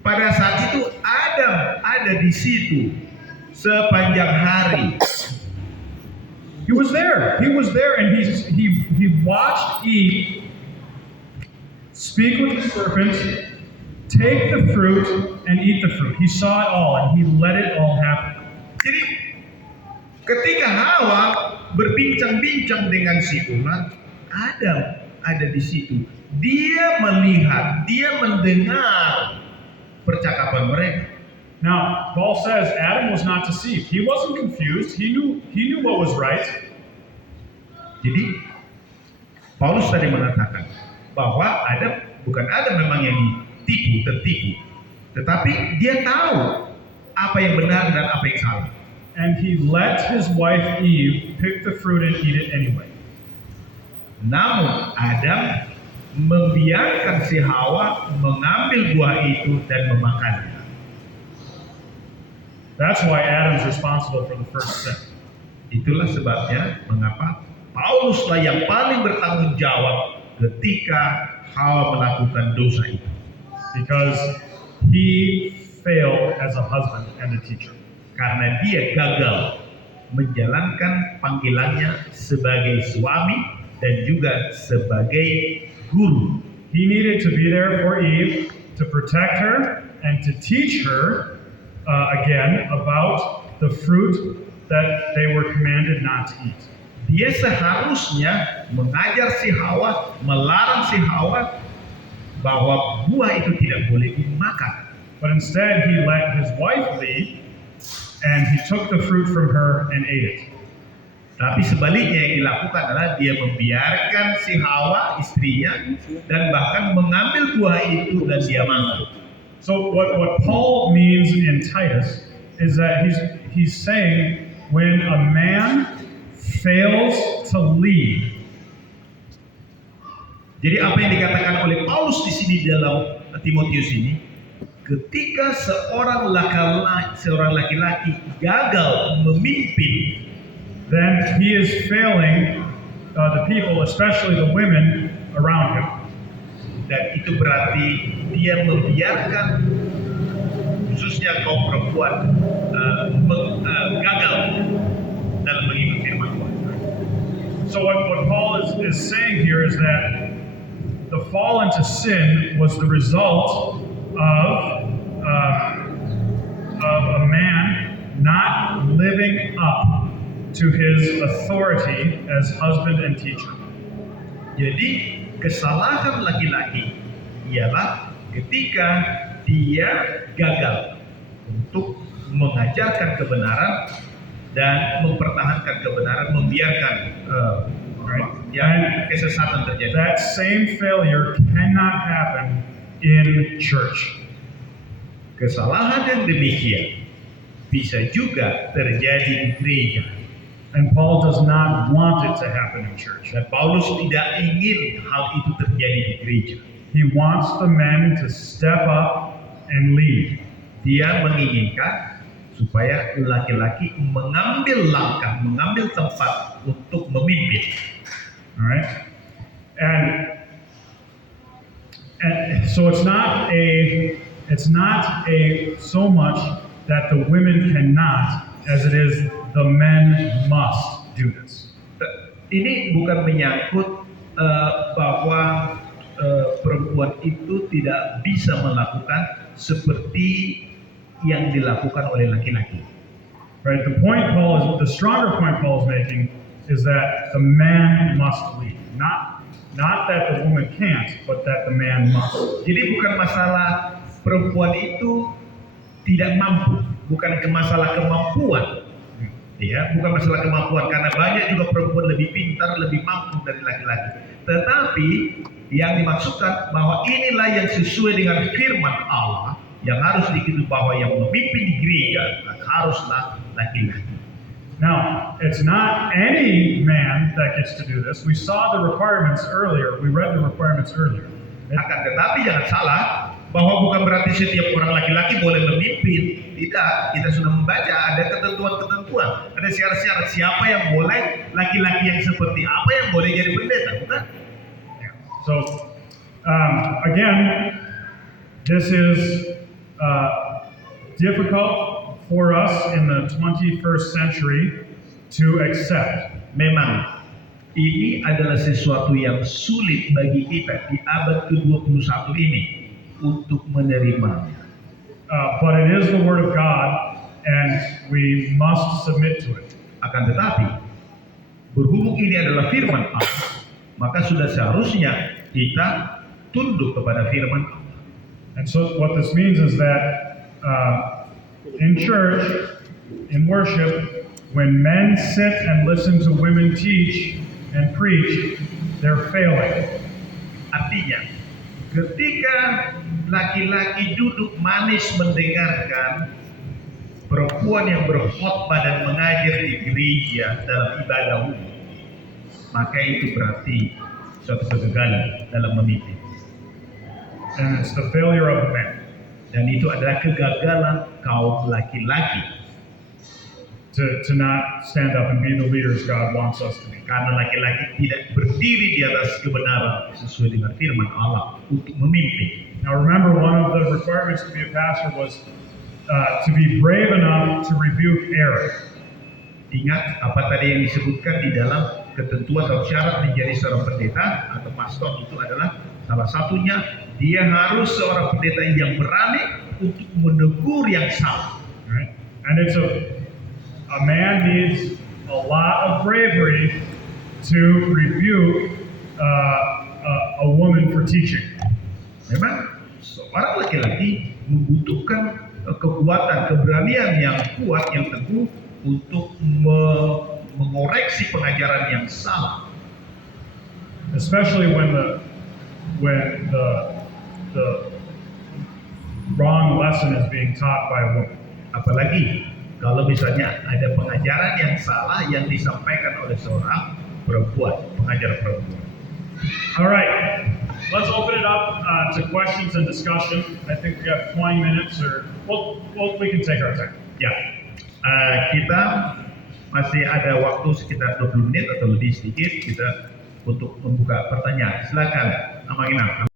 pada saat itu Adam ada di situ sepanjang hari. He was there. He was there, and he watched Eve speak with the serpent, take the fruit, and eat the fruit. He saw it all, and he let it all happen. Jadi ketika Hawa berbincang-bincang dengan si ular, Adam ada di situ. Dia melihat, dia mendengar percakapan mereka. Now, Paul says Adam was not deceived. He wasn't confused. He knew what was right. Jadi Paulus tadi mengatakan bahwa bukan Adam memang yang tertipu, tetapi dia tahu apa yang benar dan apa yang salah. And he let his wife Eve pick the fruit and eat it anyway. Namun Adam membiarkan si Hawa mengambil buah itu dan memakannya. That's why Adam's responsible for the first sin. Itulah sebabnya mengapa Pauluslah yang paling bertanggung jawab ketika Hawa melakukan dosa itu. Because he failed as a husband and a teacher. Karena dia gagal menjalankan panggilannya sebagai suami dan juga sebagai guru. He needed to be there for Eve to protect her and to teach her again about the fruit that they were commanded not to eat. Dia seharusnya mengajar si Hawa, melarang si Hawa bahwa buah itu tidak boleh dimakan. but instead he let his wife lead, and he took the fruit from her and ate it. Tapi sebaliknya yang dilakukan adalah dia membiarkan si Hawa istrinya dan bahkan mengambil buah itu dan dia makan. So what Paul means in Titus is that he's saying when a man fails to lead, Jadi apa yang dikatakan oleh Paulus di sini dalam Timotius ini, ketika seorang laki-laki gagal memimpin, then he is failing the people, especially the women around him. dan itu berarti dia membiarkan khususnya kaum perempuan gagal dalam mengikuti firman Tuhan. So what Paul is saying here is that the fall into sin was the result of a man not living up to his authority as husband and teacher. Jadi kesalahan laki-laki ialah ketika dia gagal untuk mengajarkan kebenaran dan mempertahankan kebenaran, membiarkan kesesatan terjadi. That same failure cannot happen in church. Kesalahan yang demikian bisa juga terjadi di gereja. And Paul does not want it to happen in church. Dan Paulus tidak ingin hal itu terjadi di gereja. He wants the men to step up and lead. Dia menginginkan supaya laki-laki mengambil langkah, mengambil tempat untuk memimpin. All right? And so it's not so much that the women cannot as it is the men must do this. Ini bukan menyangkut bahwa perempuan itu tidak bisa melakukan seperti yang dilakukan oleh laki-laki. Right? The stronger point Paul is making is that the man must lead. Not that the woman can't, but that the man must. Jadi bukan masalah perempuan itu tidak mampu, bukan masalah kemampuan. Ya, bukan masalah kemampuan karena banyak juga perempuan lebih pintar, lebih mampu dari laki-laki. Tetapi yang dimaksudkan bahwa inilah yang sesuai dengan firman Allah yang harus diikuti, bahwa yang memimpin di gereja haruslah laki-laki. Now, it's not any man that gets to do this. We saw the requirements earlier. We read the requirements earlier. Akan tetapi jangan salah bahwa bukan berarti setiap orang laki-laki boleh memimpin. Tidak, kita sudah membaca ada ketentuan-ketentuan, ada syarat-syarat siapa yang boleh, laki-laki yang seperti apa yang boleh jadi pendeta, bukan? So, again, this is difficult for us in the 21st century to accept. Memang ini adalah sesuatu yang sulit bagi kita di abad ke-21 ini untuk menerimanya. But it is the word of God, and we must submit to it. Akan tetapi, berhubung ini adalah firman Allah, maka sudah seharusnya kita tunduk kepada firman Allah. And so what this means is that in church, in worship, when men sit and listen to women teach and preach, they're failing. Artinya, ketika laki-laki duduk manis mendengarkan perempuan yang berkhotbah dan mengajar di gereja dalam ibadah umum, maka itu berarti suatu kegagalan dalam memimpin. And it's the failure of the man. Dan itu adalah kegagalan kaum laki-laki To not stand up and be the leaders God wants us to be. karena laki-laki tidak berdiri di atas kebenaran sesuai dengan firman Allah untuk memimpin. Now remember, one of the requirements to be a pastor was to be brave enough to rebuke error. Ingat apa tadi yang disebutkan di dalam ketentuan atau syarat menjadi seorang pendeta atau pastor itu adalah salah satunya dia harus seorang pendeta yang berani untuk menegur yang salah. Right? And it's a man needs a lot of bravery to rebuke a woman for teaching. Memang seorang laki-laki membutuhkan kekuatan, keberanian yang kuat, yang teguh untuk mengoreksi pengajaran yang salah. Especially when the wrong lesson is being taught by a woman. Apalagi kalau misalnya ada pengajaran yang salah yang disampaikan oleh seorang perempuan, pengajar perempuan. All right, let's open it up to questions and discussion. I think we have 20 minutes, or we can take our time. Ya, kita masih ada waktu sekitar 20 menit atau lebih sedikit kita untuk membuka pertanyaan. Silakan, Amang Inang.